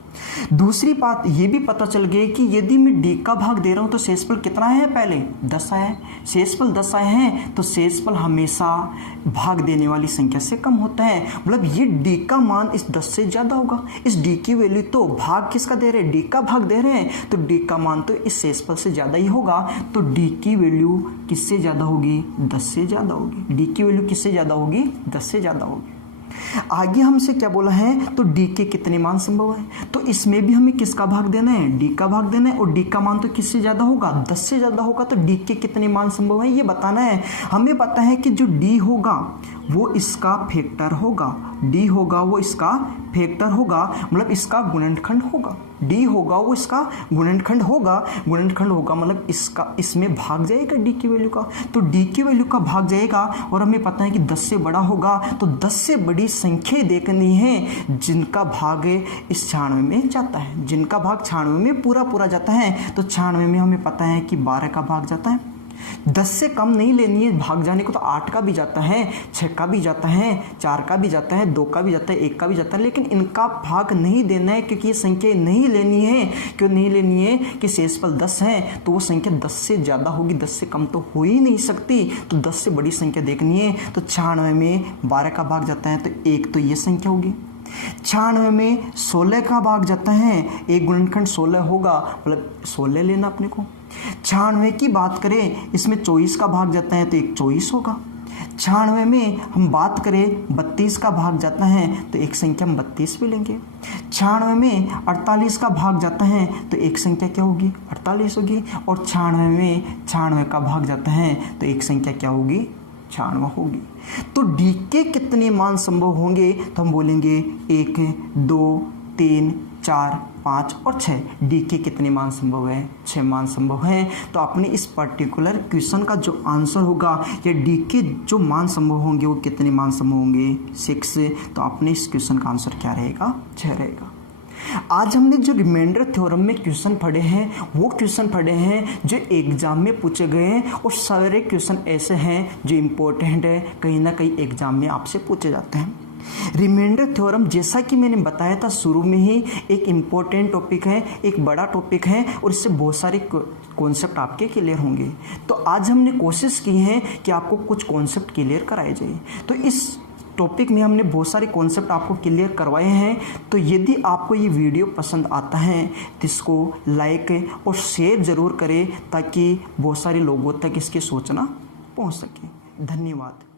दूसरी बात ये भी पता चल गई कि यदि मैं d का भाग दे रहा हूं तो शेषफल कितना है, पहले 10 आया है, शेषफल 10 आए हैं तो शेषफल हमेशा भाग देने वाली संख्या से कम होता है। मतलब ये d का मान इस 10 से ज़्यादा होगा, इस d की वैल्यू तो भाग किसका दे रहे हैं d का भाग दे रहे हैं, तो d का मान तो इस शेषफल से ज़्यादा ही होगा। तो d की वैल्यू किससे ज़्यादा होगी 10 से ज़्यादा होगी, d की वैल्यू किससे ज़्यादा होगी 10 से ज़्यादा होगी। आगे हमसे क्या बोला है, तो d के कितने मान संभव है, तो इसमें भी हमें किसका भाग देना है d का भाग देना है, और d का मान तो किससे ज़्यादा होगा 10 से ज़्यादा होगा। तो d के कितने मान संभव है ये बताना है। हमें पता है कि जो d होगा वो इसका फैक्टर होगा, d होगा वो इसका फैक्टर होगा, मतलब इसका गुणनखंड होगा, d होगा वो इसका गुणनखंड होगा, गुणनखंड होगा मतलब इसका इसमें भाग जाएगा d की वैल्यू का, तो d की वैल्यू का भाग जाएगा। और हमें पता है कि 10 से बड़ा होगा, तो 10 से बड़ी संख्या देखनी है जिनका भाग इस 96 में जाता है, जिनका भाग 96 में पूरा पूरा जाता है। तो 96 में हमें पता है कि 12 का भाग जाता है, 10 से कम नहीं लेनी है भाग जाने को, तो 8 का भी जाता है, 6 का भी जाता है, 4 का भी जाता है, 2 का भी जाता है, 1 का भी जाता है, लेकिन इनका भाग नहीं देना है क्योंकि ये संख्या नहीं लेनी है। क्यों नहीं लेनी है कि शेषफल 10 है तो वो संख्या 10 से ज़्यादा होगी, 10 से कम तो हो ही नहीं सकती, तो 10 से बड़ी संख्या देखनी है। तो 96 में 12 का भाग जाता है तो 1 तो ये संख्या होगी, 96 में 16 का भाग जाता है, एक गुणनखंड 16 होगा, मतलब 16 लेना अपने को। 96 की बात करें, इसमें 24 का भाग जाता है तो एक 24 होगा। 96 में हम बात करें 32 का भाग जाता है तो एक संख्या हम 32 भी लेंगे। 96 में 48 का भाग जाता है तो एक संख्या क्या होगी, 48 होगी। और 96 में 96 का भाग जाता है तो एक संख्या क्या होगी, 96 होगी। तो डी के कितने मान संभव होंगे, तो हम बोलेंगे 1, 2, 3, 4, 5 और 6। डी के कितने मान संभव है, 6 मान संभव है। तो आपने इस पर्टिकुलर क्वेश्चन का जो आंसर होगा या डी के जो मान संभव होंगे वो कितने मान संभव होंगे, 6। तो आपने इस क्वेश्चन का आंसर क्या रहेगा, 6 रहेगा। आज हमने जो रिमाइंडर थ्योरम में क्वेश्चन पढ़े हैं वो क्वेश्चन पढ़े हैं जो एग्जाम में पूछे गए हैं, और सारे क्वेश्चन ऐसे हैं जो इम्पोर्टेंट है, कहीं ना कहीं एग्जाम में आपसे पूछे जाते हैं। रिमाइंडर थ्योरम जैसा कि मैंने बताया था शुरू में ही, एक इम्पोर्टेंट टॉपिक है, एक बड़ा टॉपिक है, और इससे बहुत सारे कॉन्सेप्ट आपके क्लियर होंगे। तो आज हमने कोशिश की है कि आपको कुछ कॉन्सेप्ट क्लियर कराए जाए। तो इस टॉपिक में हमने बहुत सारे कॉन्सेप्ट आपको क्लियर करवाए हैं। तो यदि आपको ये वीडियो पसंद आता है तो इसको लाइक और शेयर ज़रूर करें, ताकि बहुत सारे लोगों तक इसकी सूचना पहुंच सके। धन्यवाद।